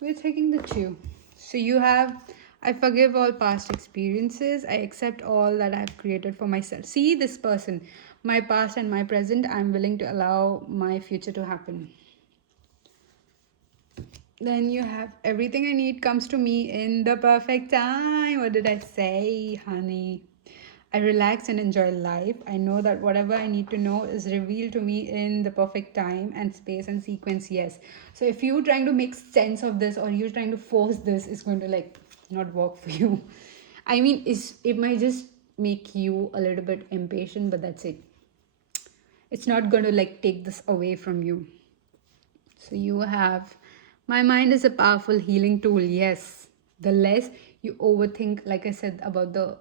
We're taking the two. So you have, I forgive all past experiences. I accept all that I've created for myself. See this person, my past and my present. I'm willing to allow my future to happen. Then you have everything I need comes to me in the perfect time. What did I say, honey? I relax and enjoy life. I know that whatever I need to know is revealed to me in the perfect time and space and sequence. Yes. So if you're trying to make sense of this or you're trying to force this, it's going to like not work for you. I mean, it might just make you a little bit impatient, but that's it. It's not going to like take this away from you. So you have, my mind is a powerful healing tool. Yes. The less you overthink, like I said about the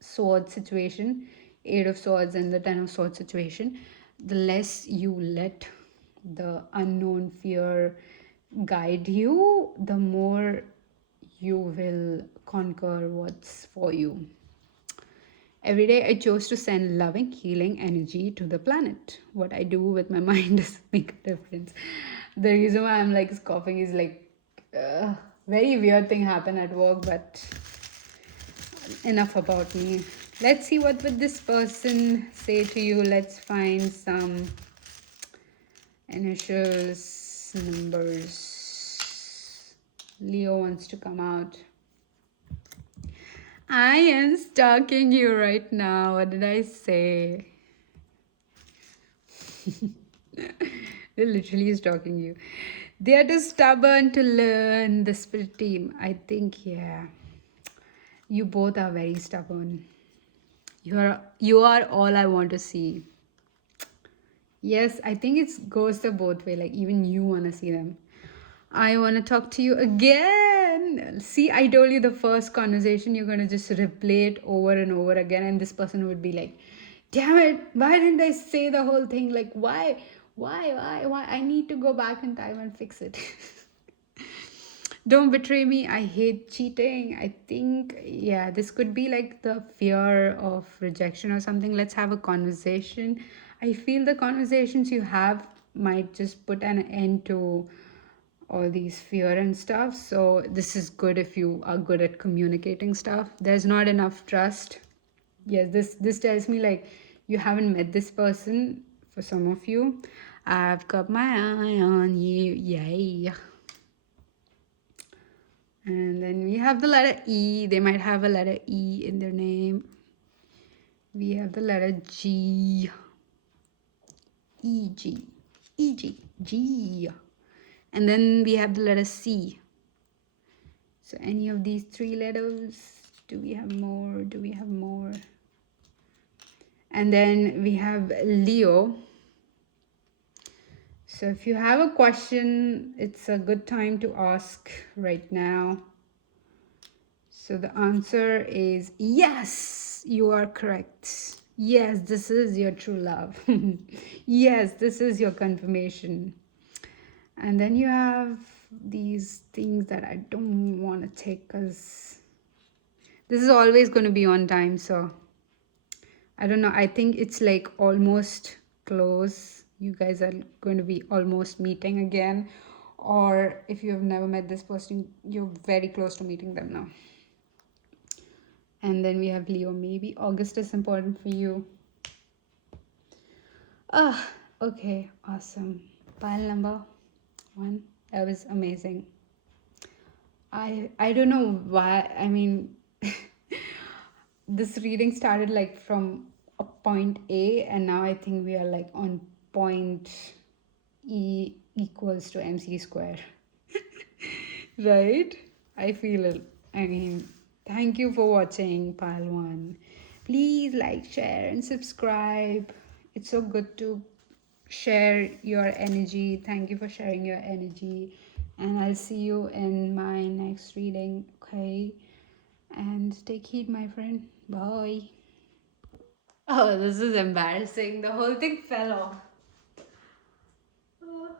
sword situation, Eight of Swords and the Ten of Swords situation, the less you let the unknown fear guide you, the more you will conquer what's for you. Every day I chose to send loving, healing energy to the planet. What I do with my mind does make a difference. The reason why I'm like scoffing is like very weird thing happened at work, but enough about me. Let's see what would this person say to you. Let's find some initials, numbers. Leo wants to come out. I am stalking you right now. What did I say? They're literally stalking you. They are too stubborn to learn. The spirit team. I think, yeah. You both are very stubborn. You are all I want to see. Yes, I think it goes the both way. Like even you wanna see them. I wanna talk to you again. See, I told you the first conversation you're gonna just replay it over and over again, and this person would be like, "Damn it! Why didn't I say the whole thing? Like, why? I need to go back in time and fix it." Don't betray me. I hate cheating. I think, yeah, this could be like the fear of rejection or something. Let's have a conversation. I feel the conversations you have might just put an end to all these fear and stuff. So, this is good if you are good at communicating stuff. There's not enough trust. Yes, this tells me like you haven't met this person for some of you. I've got my eye on you. Yay. And then we have the letter E. They might have a letter E in their name. We have the letter G. E, G. E, G. G. And then we have the letter C. So any of these three letters, do we have more? Do we have more? And then we have Leo. So if you have a question, it's a good time to ask right now. So the answer is yes, you are correct. Yes, this is your true love. Yes, this is your confirmation. And then you have these things that I don't want to take because this is always going to be on time. So I don't know. I think it's like almost close. You guys are going to be almost meeting again. Or if you have never met this person, you're very close to meeting them now. And then we have Leo. Maybe August is important for you. Ah, okay, awesome. Pile number 1. That was amazing. I don't know why. I mean, this reading started like from a point A, and now I think we are like on point E equals to MC square. Right? I feel it. I mean, thank you for watching Pile 1. Please like, share, and subscribe. It's so good to share your energy. Thank you for sharing your energy. And I'll see you in my next reading. Okay? And take heed, my friend. Bye. Oh, this is embarrassing. The whole thing fell off. Oh,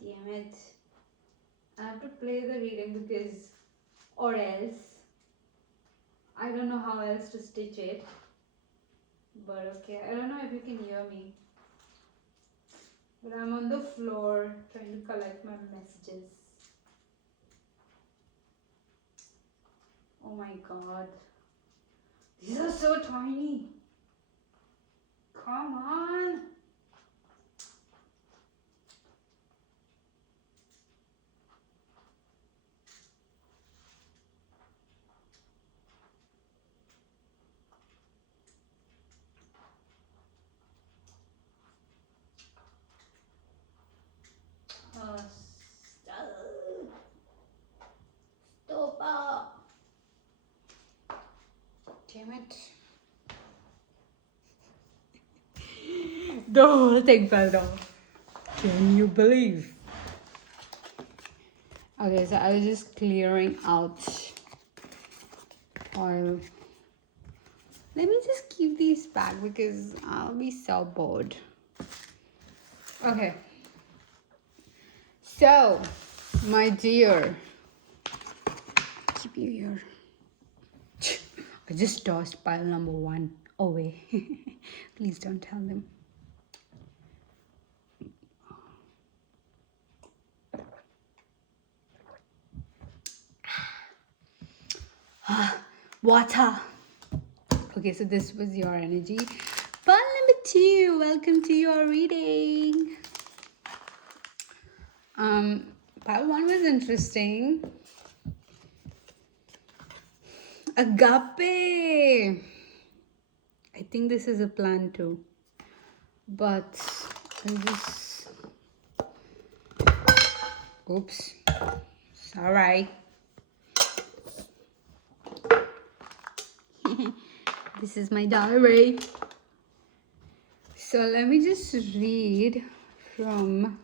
damn it. I have to play the reading because, or else, I don't know how else to stitch it. But okay, I don't know if you can hear me. But I'm on the floor trying to collect my messages. Oh my god. These are so tiny. Come on. Uh, Stop. Damn it. The whole thing fell down. Can you believe? Okay, so I was just clearing out oil. Let me just keep these back because I'll be so bored. Okay. So, my dear, keep you here. I just tossed pile number 1 away. Please don't tell them. Water. Okay, so this was your energy. Pile number 2, welcome to your reading. Pile 1 was interesting. Agape. think this is a plan too. But I just, oops, it's alright. This is my diary. So let me just read from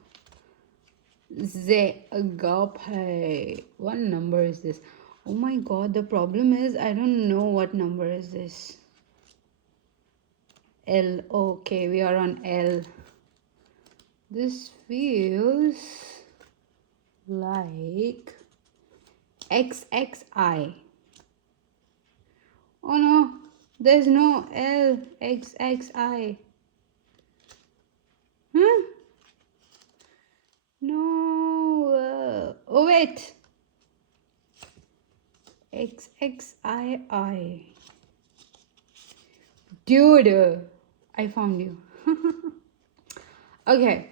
The Agape. What number is this? Oh my god, the problem is I don't know what number is this. L. Okay, we are on L. This feels like XXI. Oh no, there's no L. XXI. Huh? No. Oh wait. XXII. Dude, I found you. Okay.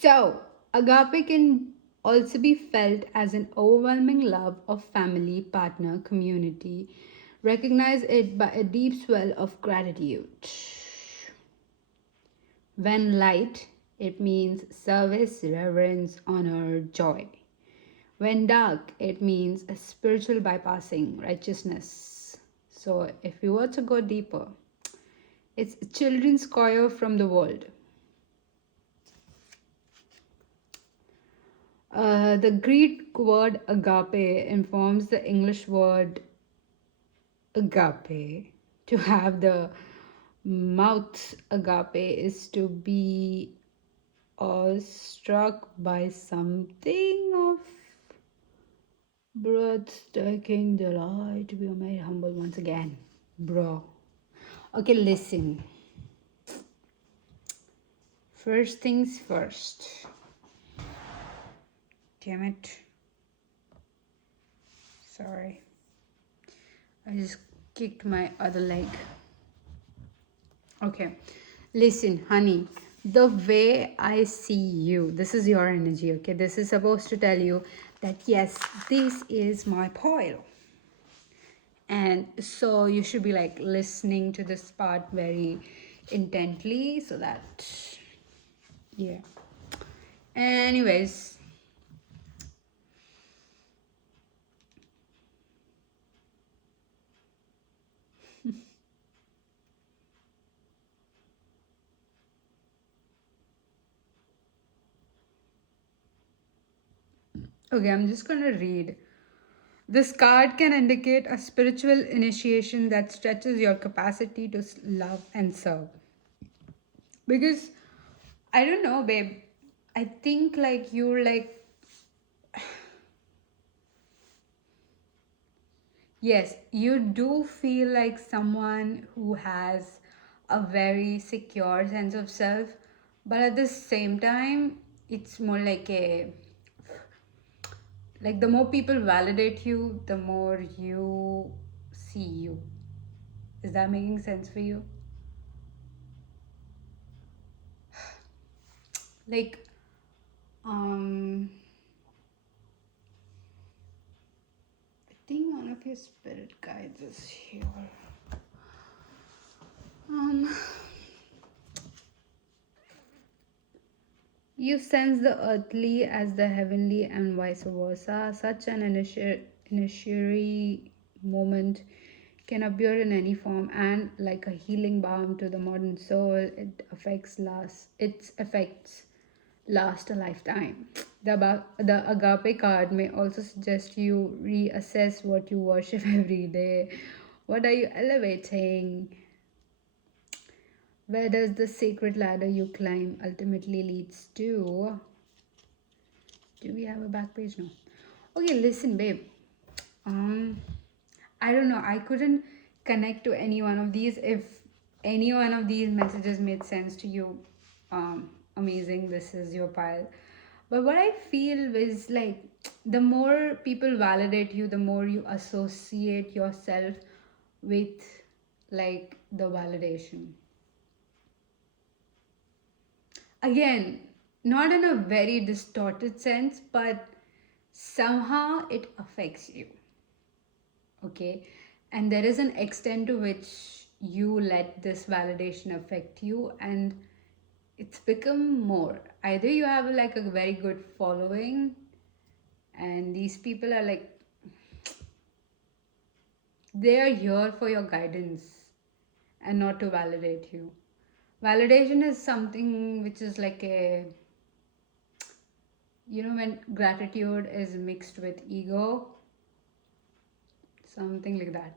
So, agape can also be felt as an overwhelming love of family, partner, community. Recognize it by a deep swell of gratitude. When light, it means service, reverence, honor, joy. When dark, it means a spiritual bypassing, righteousness. So, if we were to go deeper, it's a children's choir from the world. The Greek word agape informs the English word agape. To have the mouth agape is to be awestruck by something of breathtaking delight to be made humble once again, bro. Okay, listen. First things first. Damn it. Sorry. I just kicked my other leg. Okay. Listen, honey. The way I see you, this is your energy, okay? This is supposed to tell you that yes, this is my pile. And so you should be like listening to this part very intently so that, yeah. Anyways, okay, I'm just gonna read. This card can indicate a spiritual initiation that stretches your capacity to love and serve. Because I don't know, babe. I think like you're like, yes, you do feel like someone who has a very secure sense of self, but at the same time, it's more like the more people validate you, the more you see you. Is that making sense for you? Like, um, I think one of your spirit guides is here. Um, You sense the earthly as the heavenly and vice versa. Such an initiatory moment can appear in any form and like a healing balm to the modern soul, its effects last a lifetime. The agape card may also suggest you reassess what you worship every day. What are you elevating? Where does the sacred ladder you climb ultimately leads to? Do we have a back page? No. Okay, listen, babe. Um, I don't know. I couldn't connect to any one of these. If any one of these messages made sense to you, amazing. This is your pile. But what I feel is like the more people validate you, the more you associate yourself with like the validation. Again, not in a very distorted sense, but somehow it affects you. Okay, and there is an extent to which you let this validation affect you, and it's become more. Either you have like a very good following, and these people are like, they are here for your guidance and not to validate you. Validation is something which is like a, when gratitude is mixed with ego, something like that.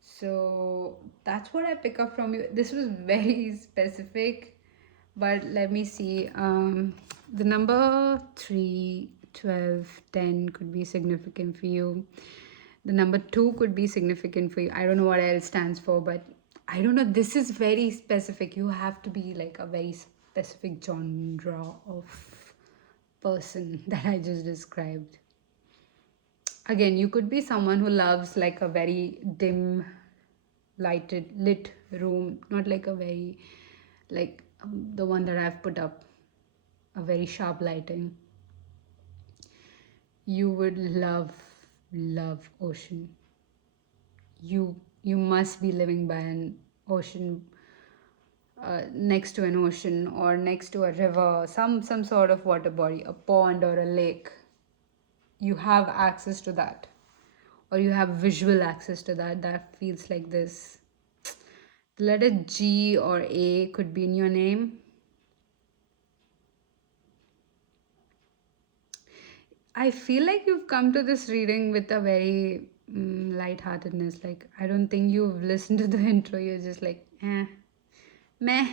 So that's what I pick up from you. This was very specific, but let me see. The number 3, 12, 10 could be significant for you. The number 2 could be significant for you. I don't know what else stands for, but I don't know. This is very specific. You have to be like a very specific genre of person that I just described. Again, you could be someone who loves like a very dim lighted lit room, not like a very like the one that I've put up, a very sharp lighting. You would love ocean. You must be living by an ocean, next to an ocean or next to a river, some sort of water body, a pond or a lake. You have access to that, or you have visual access to that. That feels like this. The letter G or A could be in your name. I feel like you've come to this reading with a very lightheartedness. Like, I don't think you've listened to the intro. You're just like, meh.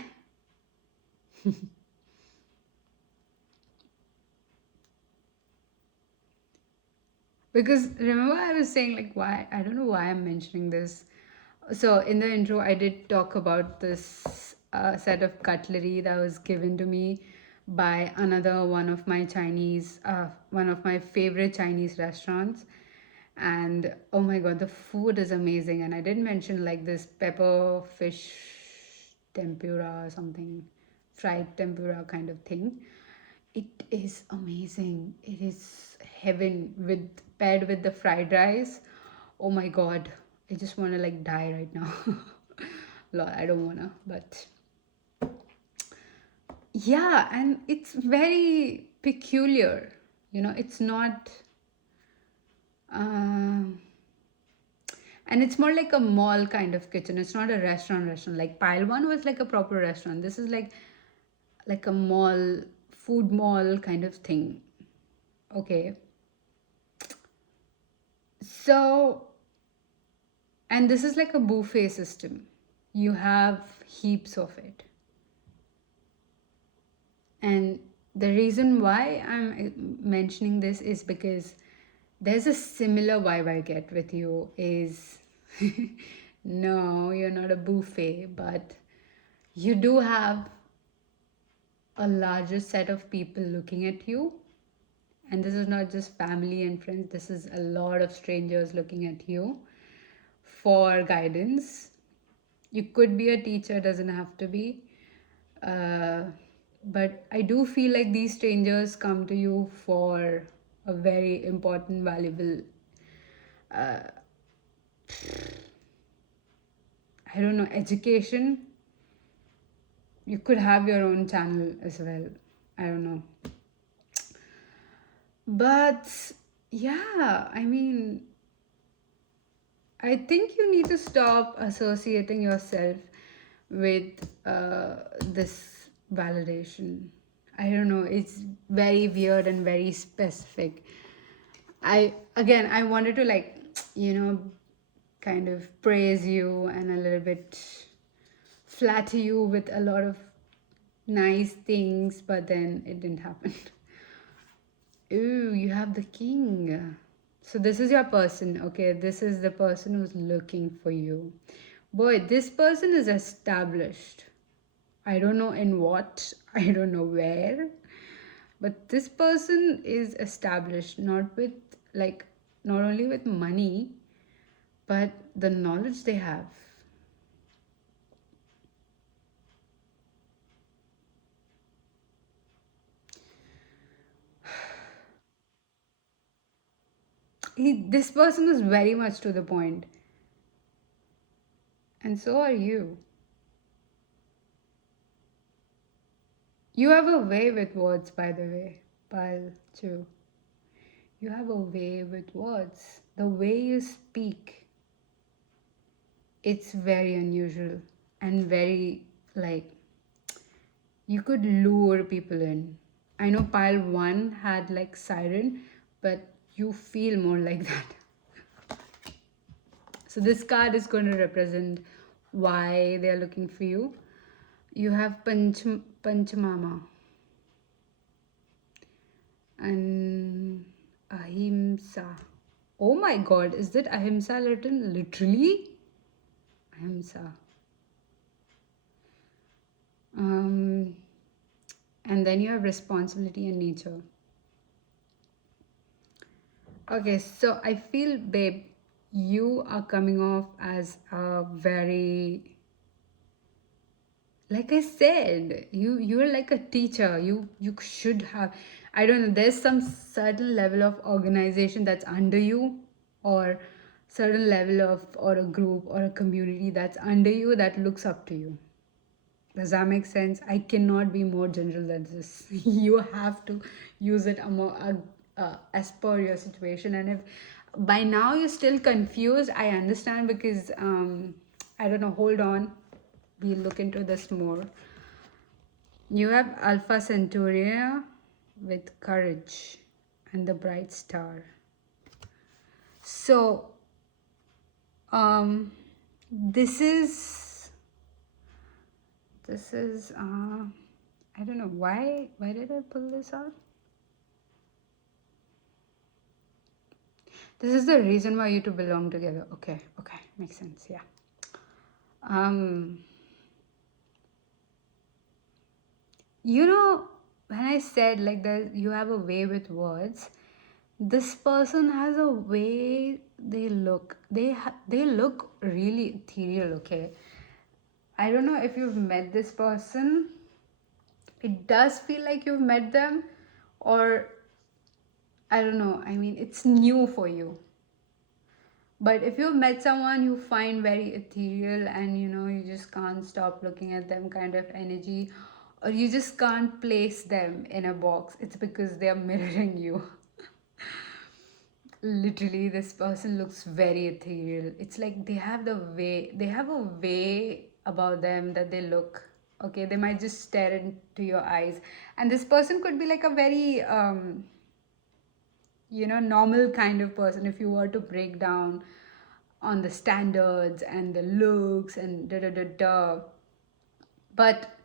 Because remember, I was saying, like, why? I don't know why I'm mentioning this. So, in the intro, I did talk about this set of cutlery that was given to me by another one of my favorite Chinese restaurants. And oh my god, the food is amazing. And I did mention like this pepper fish tempura or something, fried tempura kind of thing. It is amazing. It is heaven with paired with the fried rice. Oh my god, I just want to like die right now. Lol, I don't wanna, but yeah, and it's very peculiar. It's not. Um, and it's more like a mall kind of kitchen. It's not a restaurant. Like pile one was like a proper restaurant. This is like a mall, food mall kind of thing. Okay. So, and this is like a buffet system. You have heaps of it. And the reason why I'm mentioning this is because there's a similar vibe I get with you is no, you're not a buffet, but you do have a larger set of people looking at you. And this is not just family and friends, this is a lot of strangers looking at you for guidance. You could be a teacher, doesn't have to be. Uh, but I do feel like these strangers come to you for a very important, valuable, I don't know, education. You could have your own channel as well. I don't know. But yeah, I mean, I think you need to stop associating yourself with this validation. I don't know, it's very weird and very specific. I wanted to like, you know, kind of praise you and a little bit flatter you with a lot of nice things, but then it didn't happen. Ooh, you have the king. So this is your person, okay? This is the person who's looking for you. Boy, this person is established. I don't know in what, I don't know where, but this person is established not with like not only with money, but the knowledge they have. This person is very much to the point, And so are you. You have a way with words, by the way, Pal, too. You have a way with words. The way you speak, it's very unusual and very, like, you could lure people in. I know pile one had like siren, but you feel more like that. So this card is going to represent why they are looking for you. You have Panchamama and Ahimsa. Oh my god, is that Ahimsa written literally? Ahimsa. Um, and then you have responsibility and nature. Okay, so I feel, babe, you are coming off as a very, like I said, you're like a teacher. You should have, I don't know, there's some certain level of organization that's under you, or certain level of, or a group or a community that's under you that looks up to you. Does that make sense? I cannot be more general than this. You have to use it as per your situation. And if by now you're still confused, I understand, because I don't know. Hold on, we'll look into this more. You have Alpha Centauria with courage and the bright star. So, this is I don't know why did I pull this out. This is the reason why you two belong together. Okay, okay, makes sense. Yeah. um you know, when I said like that you have a way with words, this person has a way they look. They look really ethereal. Okay, I don't know if you've met this person. It does feel like you've met them, or I don't know. I mean, it's new for you. But if you've met someone you find very ethereal, and you know, you just can't stop looking at them kind of energy, or you just can't place them in a box, it's because they are mirroring you. Literally, this person looks very ethereal. It's like they have a way about them that they look. Okay, they might just stare into your eyes. And this person could be like a very normal kind of person if you were to break down on the standards and the looks and da da da da. But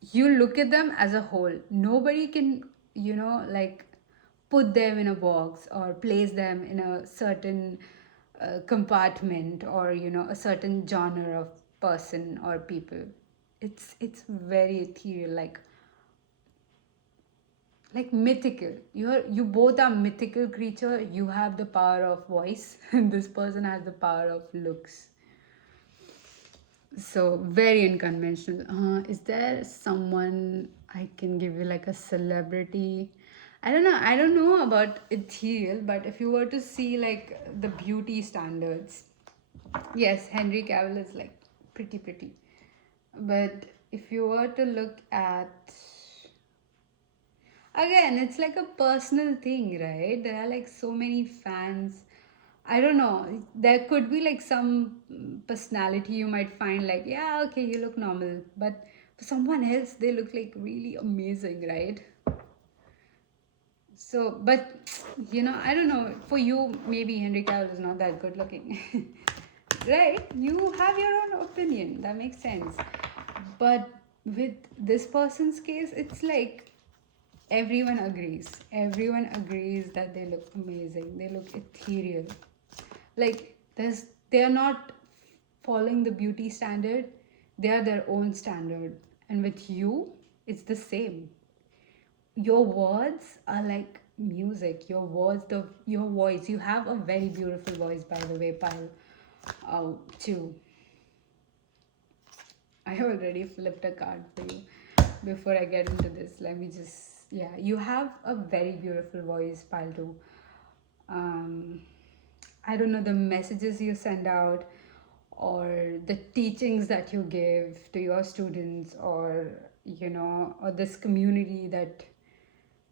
you look at them as a whole. Nobody can, like, put them in a box or place them in a certain compartment, or a certain genre of person or people. It's very ethereal, like mythical. You both are mythical creature. You have the power of voice and this person has the power of looks. So very unconventional. Is there someone I can give you, like a celebrity? I don't know about ethereal, but if you were to see like the beauty standards, yes, Henry Cavill is like pretty. But if you were to look at, again, it's like a personal thing, right? There are like so many fans. I don't know. There could be like some personality you might find like, yeah, okay, you look normal. But for someone else, they look like really amazing, right? So, but I don't know. For you, maybe Henry Cavill is not that good looking, right? You have your own opinion. That makes sense. But with this person's case, it's like everyone agrees that they look amazing, they look ethereal. Like, they are not following the beauty standard, they are their own standard. And with you, it's the same. Your words are like music. Your voice, you have a very beautiful voice, by the way, Pile. Too. I already flipped a card for you. Before I get into this, let me just, yeah, you have a very beautiful voice, Paltu. Um, I don't know, the messages you send out, or the teachings that you give to your students, or or this community that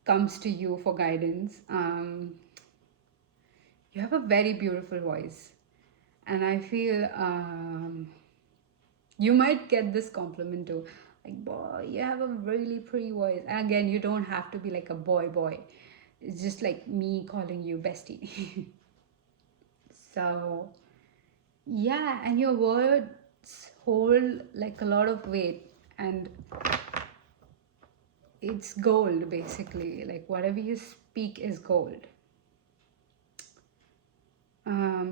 comes to you for guidance. You have a very beautiful voice, and I feel you might get this compliment too, like, boy, you have a really pretty voice. And again, you don't have to be like a boy. It's just like me calling you bestie. So yeah, and your words hold like a lot of weight, and it's gold basically. Like whatever you speak is gold.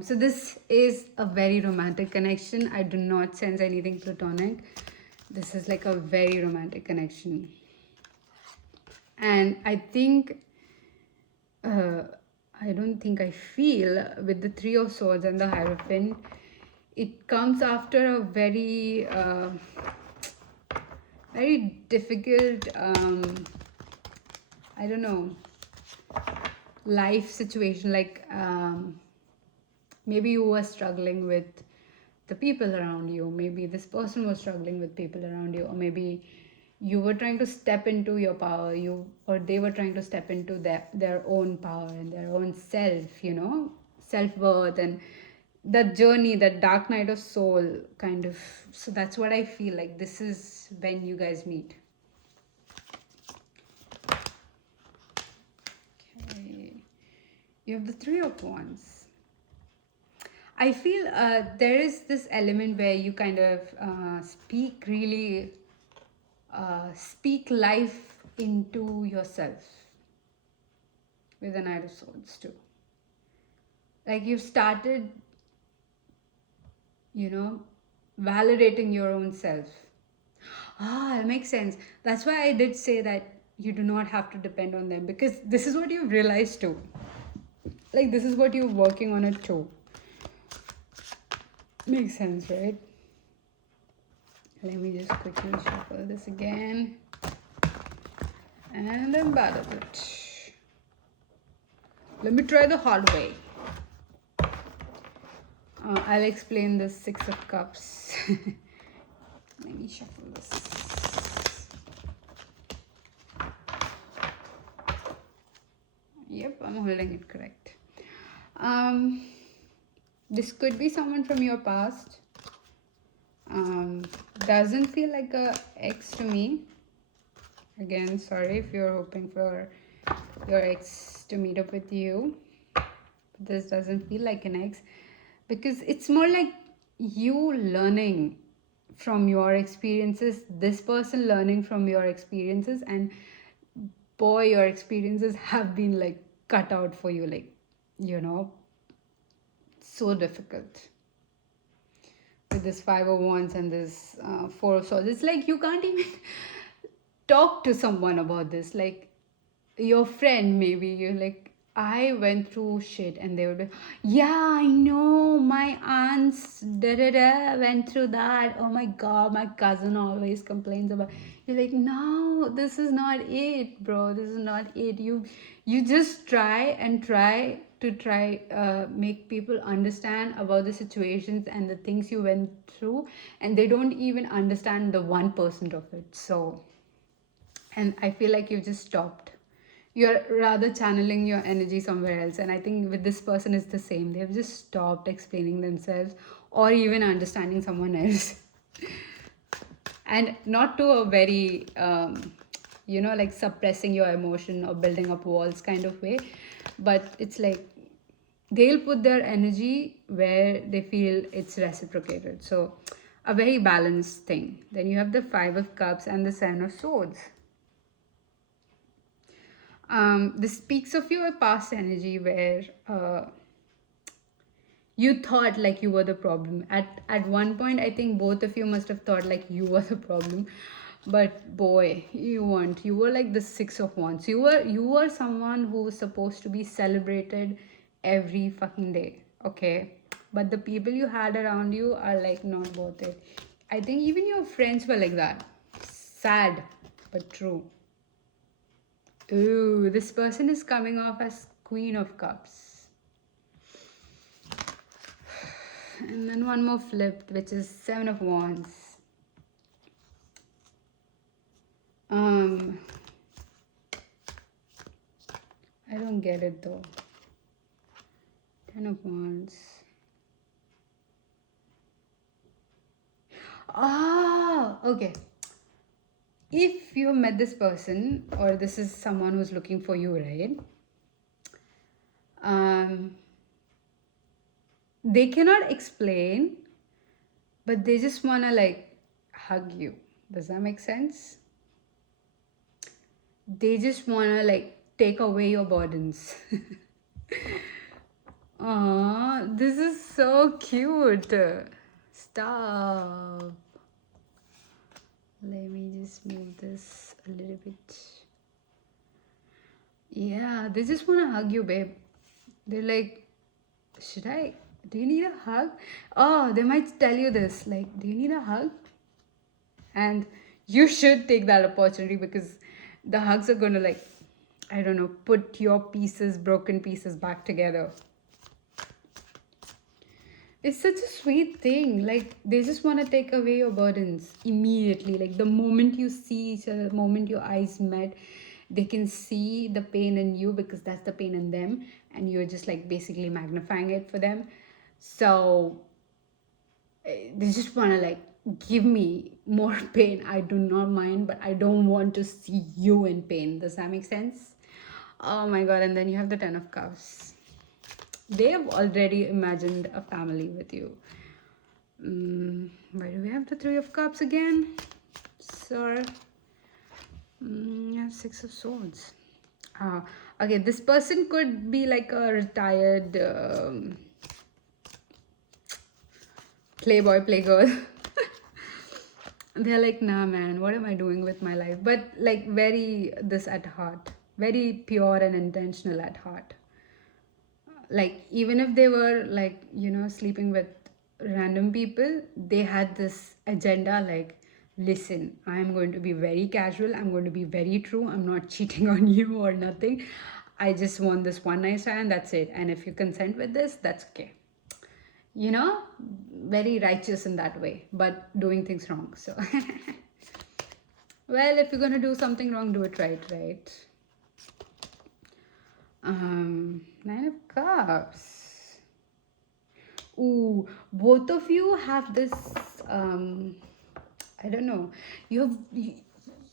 So this is a very romantic connection. I do not sense anything platonic. This is like a very romantic connection. And uh, I don't think I feel with the Three of Swords and the Hierophant, it comes after a very difficult, I don't know, life situation. Like maybe you were struggling with the people around you, maybe this person was struggling with people around you, or maybe you were trying to step into your power, or they were trying to step into their own power and their own self, self-worth, and that journey, that dark night of soul kind of. So that's what I feel like this is when you guys meet. Okay, you have the Three of Wands. I feel there is this element where you kind of speak life into yourself with the Knight of Swords too. Like you've started, you know, validating your own self. Ah, it makes sense. That's why I did say that you do not have to depend on them, because this is what you've realized too. Like this is what you're working on it too. Makes sense, right? Let me just quickly shuffle this again. And I'm bad at it. Let me try the hard way. I'll explain the Six of Cups. Let me shuffle this. Yep, I'm holding it correct. This could be someone from your past. Doesn't feel like a ex to me. Again, sorry if you're hoping for your ex to meet up with you. This doesn't feel like an ex, because it's more like you learning from your experiences, this person learning from your experiences, and boy, your experiences have been like cut out for you, like, so difficult with this Five of Wands and this Four of Swords. It's like you can't even talk to someone about this, like your friend. Maybe you're like, I went through shit, and they would be, yeah, I know, my aunts went through that. Oh my god, my cousin always complains about. You're like, no, this is not it, bro. This is not it. You just try make people understand about the situations and the things you went through, and they don't even understand the 1% of it. So, and I feel like you've just stopped. You're rather channeling your energy somewhere else. And I think with this person it's the same. They've just stopped explaining themselves or even understanding someone else. And not to a very like suppressing your emotion or building up walls kind of way, but it's like they'll put their energy where they feel it's reciprocated. So a very balanced thing. Then you have the Five of Cups and the Seven of Swords. This speaks of your past energy where you thought like you were the problem. At one point, I think both of you must have thought like you were the problem. But boy, you weren't. You were like the Six of Wands. You were someone who was supposed to be celebrated every fucking day. Okay. But the people you had around you are like not worth it. I think even your friends were like that. Sad, but true. Ooh, this person is coming off as Queen of Cups. And then one more flipped, which is Seven of Wands. Um, I don't get it though. Ten of Wands. Ah, okay. If you met this person, or this is someone who's looking for you, right? Um, they cannot explain, but they just wanna like hug you. Does that make sense? They just wanna like take away your burdens. Aw, this is so cute. Stop. Let me just move this a little bit. Yeah, they just want to hug you, babe. They're like, should I? Do you need a hug? Oh, they might tell you this, like, do you need a hug? And you should take that opportunity because the hugs are going to, like, I don't know, put your pieces, broken pieces back together. It's such a sweet thing. Like, they just want to take away your burdens immediately. Like, the moment you see each other, the moment your eyes met, they can see the pain in you because that's the pain in them. And you're just like basically magnifying it for them. So, they just want to like give me more pain. I do not mind, but I don't want to see you in pain. Does that make sense? Oh my god. And then you have the Ten of Cups. They have already imagined a family with you. Why do we have the Three of Cups again? Sir. Yeah, Six of Swords. Ah, okay, this person could be like a retired playboy, playgirl. They're like, nah, man, what am I doing with my life? But like, very this at heart, very pure and intentional at heart. Like, even if they were like, sleeping with random people, they had this agenda like, listen, I'm going to be very casual, I'm going to be very true, I'm not cheating on you or nothing. I just want this one night stand, that's it. And if you consent with this, that's okay. you know very righteous in that way, but doing things wrong. So well, if you're going to do something wrong, do it right. Nine of Cups. Ooh, both of you have this. I don't know. You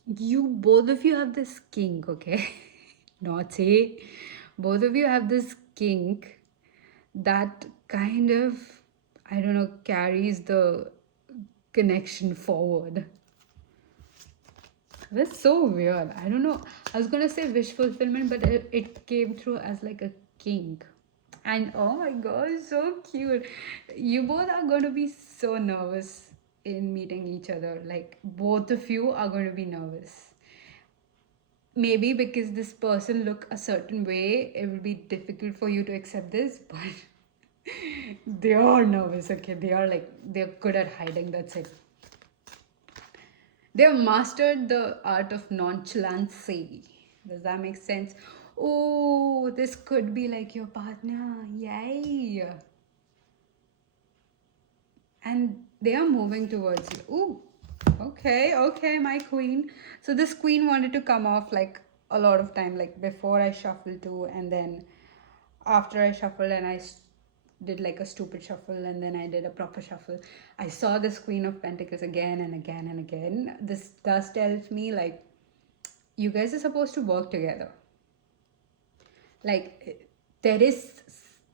both of you have this kink, okay? Not say. Both of you have this kink that kind of, I don't know, carries the connection forward. That's so weird. I don't know. I was gonna say wish fulfillment, but it came through as like a kink. And oh my god, so cute. You both are going to be so nervous in meeting each other. Like, both of you are going to be nervous. Maybe because this person look a certain way, it will be difficult for you to accept this, but they are nervous, okay? They're good at hiding, that's it. They have mastered the art of nonchalancy. Does that make sense? Oh, this could be like your partner. Yay. And they are moving towards you. Ooh, okay, my queen. So this queen wanted to come off like a lot of time, like before I shuffled too, and then after I shuffled and did like a stupid shuffle, and then I did a proper shuffle. I saw this Queen of Pentacles again and again and again. This does tells me like you guys are supposed to work together. Like, there is,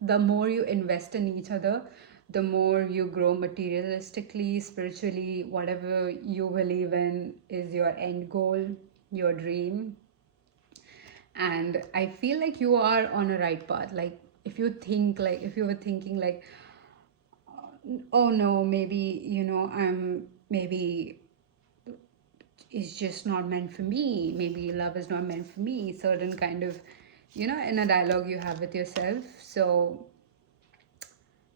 the more you invest in each other, the more you grow materialistically, spiritually, whatever you believe in is your end goal, your dream. And I feel like you are on a right path. Like, if you were thinking like, oh no, maybe, I'm maybe it's just not meant for me, maybe love is not meant for me, certain kind of, in a dialogue you have with yourself. So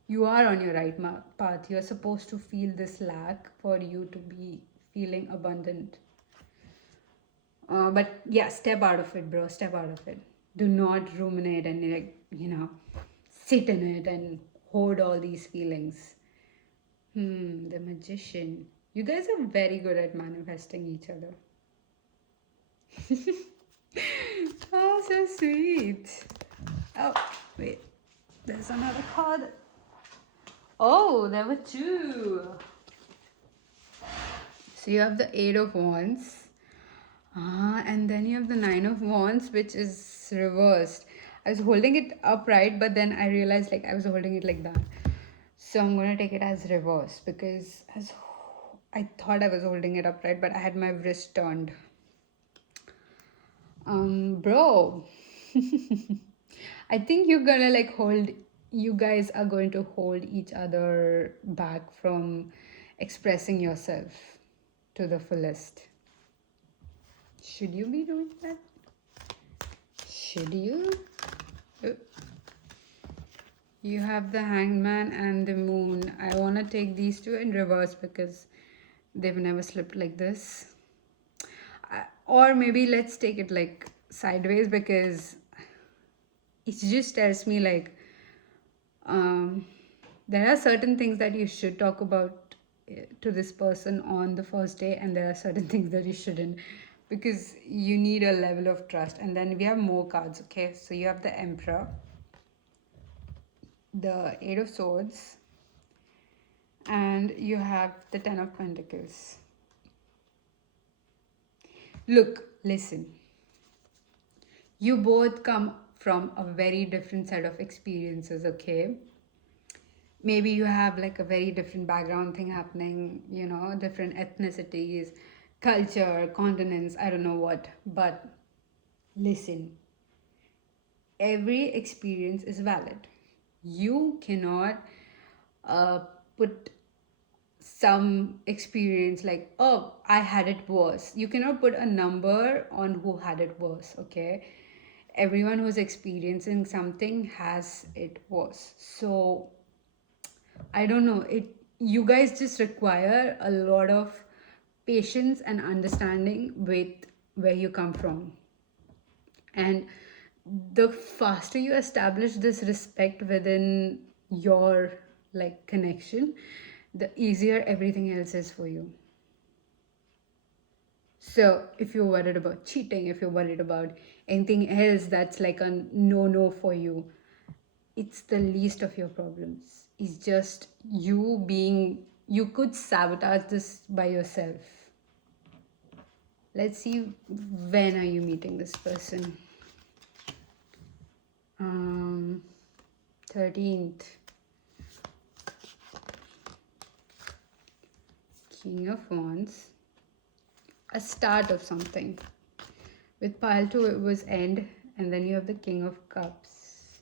you are on your right path. You're supposed to feel this lack for you to be feeling abundant. But yeah, step out of it, bro. Step out of it. Do not ruminate and, like, sit in it and hoard all these feelings. The Magician. You guys are very good at manifesting each other. Oh, so sweet. Oh, wait. There's another card. Oh, there were two. So you have the Eight of Wands. And then you have the Nine of Wands, which is reversed. I was holding it upright, but then I realized like I was holding it like that. So I'm gonna take it as reverse because as I thought I was holding it upright, but I had my wrist turned. Bro, I think you're gonna like hold, you guys are going to hold each other back from expressing yourself to the fullest. Should you be doing that? Should you? Uh, You have the Hangman and the Moon. I want to take these two in reverse because they've never slipped like this. Or maybe let's take it like sideways because it just tells me like um, there are certain things that you should talk about to this person on the first day, and there are certain things that you shouldn't because you need a level of trust. And then we have more cards, okay? So you have the Emperor, the Eight of Swords, and you have the Ten of Pentacles. Look, listen. You both come from a very different set of experiences, okay? Maybe you have like a very different background thing happening, you know, different ethnicities, culture, continents, I don't know what. But listen, every experience is valid. You cannot uh, put some experience like, oh, I had it worse. You cannot put a number on who had it worse, okay? Everyone who's experiencing something has it worse. So I don't know, it, you guys just require a lot of patience and understanding with where you come from. And the faster you establish this respect within your like connection, the easier everything else is for you. So if you're worried about cheating, if you're worried about anything else that's like a no for you, it's the least of your problems. It's just you being, you could sabotage this by yourself. Let's see, when are you meeting this person? 13th. King of Wands. A start of something. With pile 2 it was end, and then you have the King of Cups.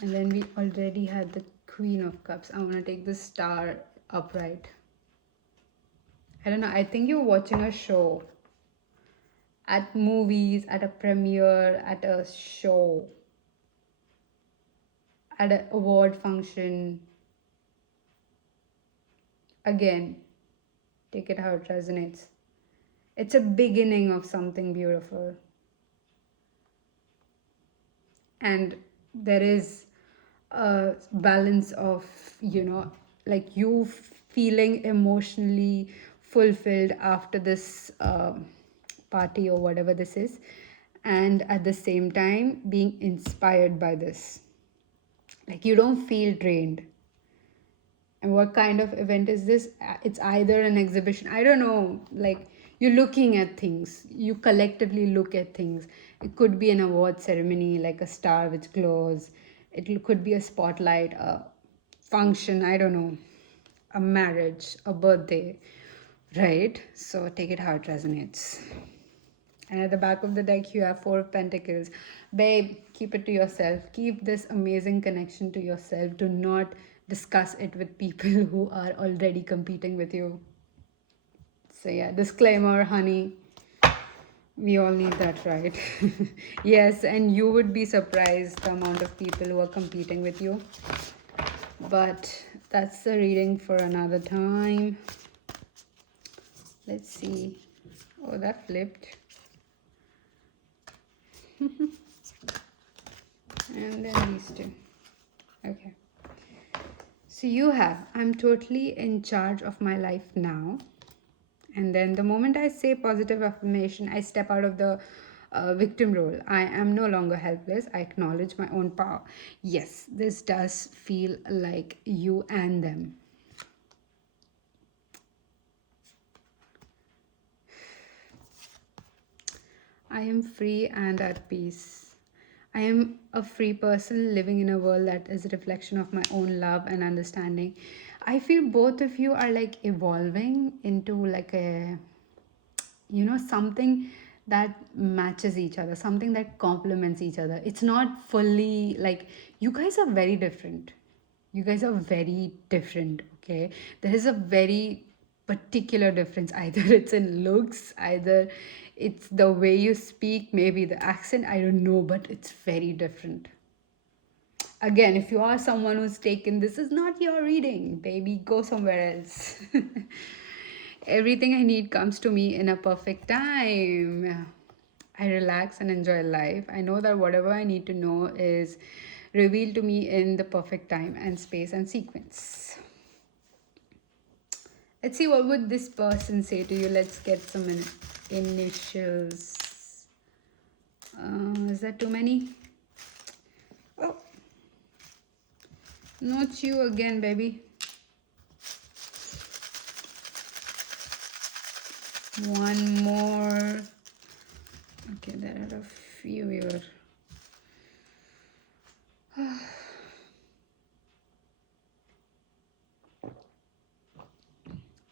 And then we already had the Queen of Cups. I want to take the star upright. I don't know, I think you're watching a show. At movies, at a premiere, at a show, at an award function. Again, take it how it resonates. It's a beginning of something beautiful. And there is a balance of, you know, like you feeling emotionally fulfilled after this party or whatever this is, and at the same time being inspired by this. Like you don't feel drained. And what kind of event is this? It's either an exhibition, I don't know, like you're looking at things, you collectively look at things. It could be an award ceremony, like a star which glows. It could be a spotlight, a function, I don't know, a marriage, a birthday, right? So take it how it resonates. And at the back of the deck, you have Four of Pentacles. Babe, keep it to yourself. Keep this amazing connection to yourself. Do not discuss it with people who are already competing with you. So yeah, disclaimer, honey. We all need that, right? Yes, and you would be surprised the amount of people who are competing with you. But that's the reading for another time. Let's see. Oh, that flipped. And then these two. Okay. So you have, I'm totally in charge of my life now. And then the moment I say positive affirmation, I step out of the victim role. I am no longer helpless. I acknowledge my own power. Yes, this does feel like you and them. I am free and at peace. I am a free person living in a world that is a reflection of my own love and understanding. I feel both of you are like evolving into like a, something that matches each other, something that complements each other. It's not fully like, you guys are very different. You guys are very different, okay? There is a very particular difference. Either it's in looks, either it's the way you speak, maybe the accent, I don't know, but it's very different. Again, if you are someone who's taken, this is not your reading, baby, go somewhere else. Everything I need comes to me in a perfect time. I relax and enjoy life. I know that whatever I need to know is revealed to me in the perfect time and space and sequence. Let's see, what would this person say to you? Let's get some initials. Is that too many? Oh, not you again, baby. One more. Okay, there are a few here.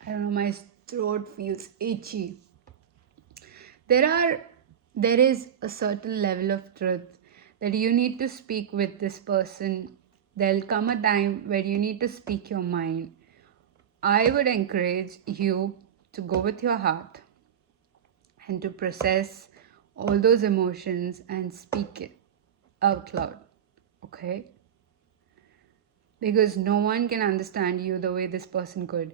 I don't know, my throat feels itchy. There is a certain level of truth that you need to speak with this person. There'll come a time where you need to speak your mind. I would encourage you to go with your heart and to process all those emotions and speak it out loud. Okay? Because no one can understand you the way this person could.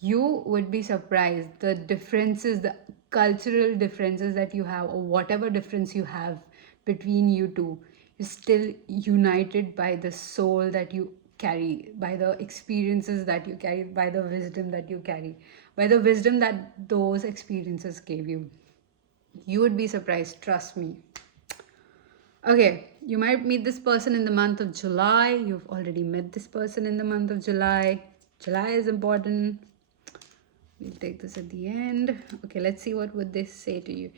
You would be surprised the differences, the cultural differences that you have, or whatever difference you have between you two, is still united by the soul that you carry, by the experiences that you carry, by the wisdom that you carry, by the wisdom that those experiences gave you. You would be surprised, trust me. Okay, you might meet this person in the month of July. You've already met this person in the month of July. July is important. We'll take this at the end. Okay, let's see what would they say to you.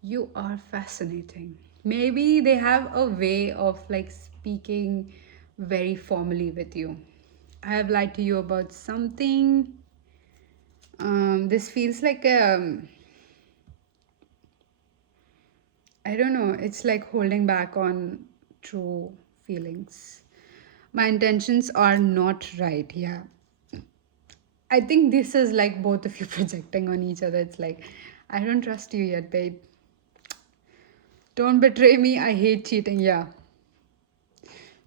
You are fascinating. Maybe they have a way of like speaking very formally with you. I have lied to you about something. This feels like I don't know, it's like holding back on true feelings. My intentions are not right, yeah. I think this is like both of you projecting on each other. It's like, I don't trust you yet, babe. Don't betray me. I hate cheating, yeah.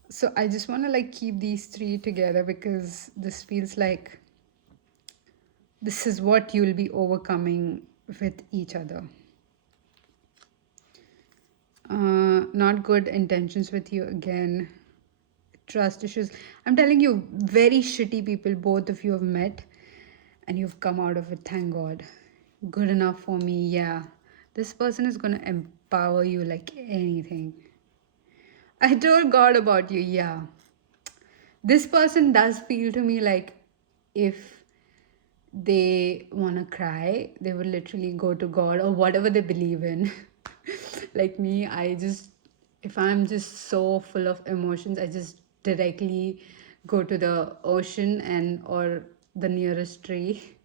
So I just want to like keep these three together because this feels like this is what you'll be overcoming with each other. Not good intentions with you again. Trust issues. I'm telling you, very shitty people both of you have met and you've come out of it, thank God. Good enough for me, yeah. This person is gonna empower you like anything. I told God about you, yeah. This person does feel to me like if they wanna cry, they would literally go to God or whatever they believe in. Like me, if I'm just so full of emotions, I just directly go to the ocean and or the nearest tree.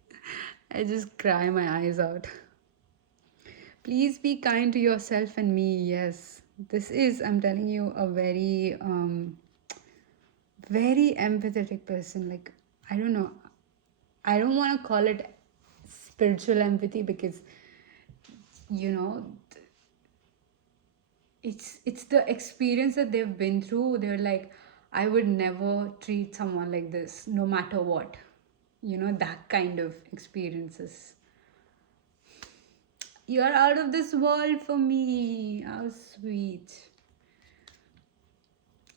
I just cry my eyes out. Please be kind to yourself and me. Yes, this is, I'm telling you, a very very empathetic person. Like, I don't know, I don't want to call it spiritual empathy because you know it's the experience that they've been through. They're like, I would never treat someone like this no matter what, that kind of experiences. You're out of this world for me. How sweet.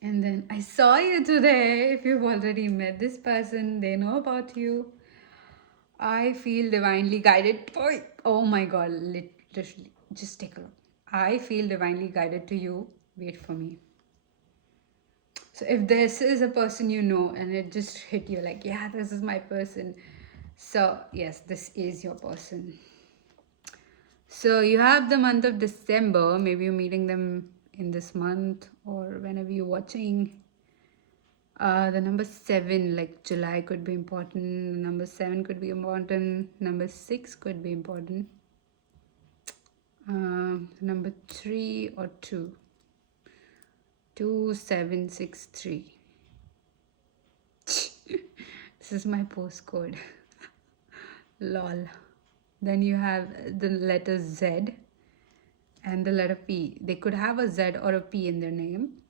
And then I saw you today. If you've already met this person, they know about you. I feel divinely guided. Oh my god, literally. Just take a look. I feel divinely guided to you. Wait for me. So if this is a person you know and it just hit you like, yeah, this is my person. So yes, this is your person. So you have the month of December. Maybe you're meeting them in this month or whenever you're watching. The number seven, like July, could be important. Number seven could be important. Number six could be important. Number three or two. 2763. This is my postcode. Lol. Then you have the letter Z and the letter P. They could have a Z or a P in their name.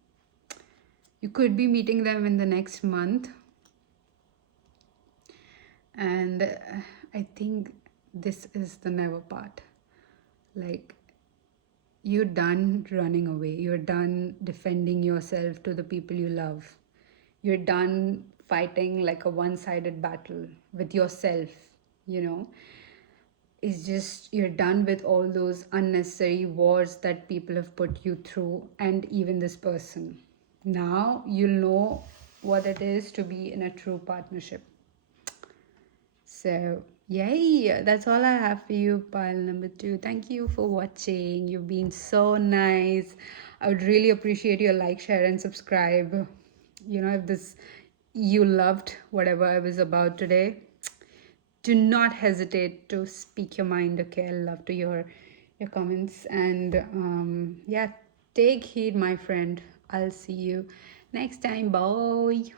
You could be meeting them in the next month. And I think this is the never part. Like, you're done running away. You're done defending yourself to the people you love. You're done fighting like a one sided battle with yourself, you know. It's just you're done with all those unnecessary wars that people have put you through, and even this person. Now you'll know what it is to be in a true partnership. So, yay, that's all I have for you, pile number two. Thank you for watching. You've been so nice. I would really appreciate your like, share, and subscribe. You know, if this you loved whatever I was about today, do not hesitate to speak your mind. Okay, I love to hear your comments. And yeah, take heed, my friend. I'll see you next time. Bye.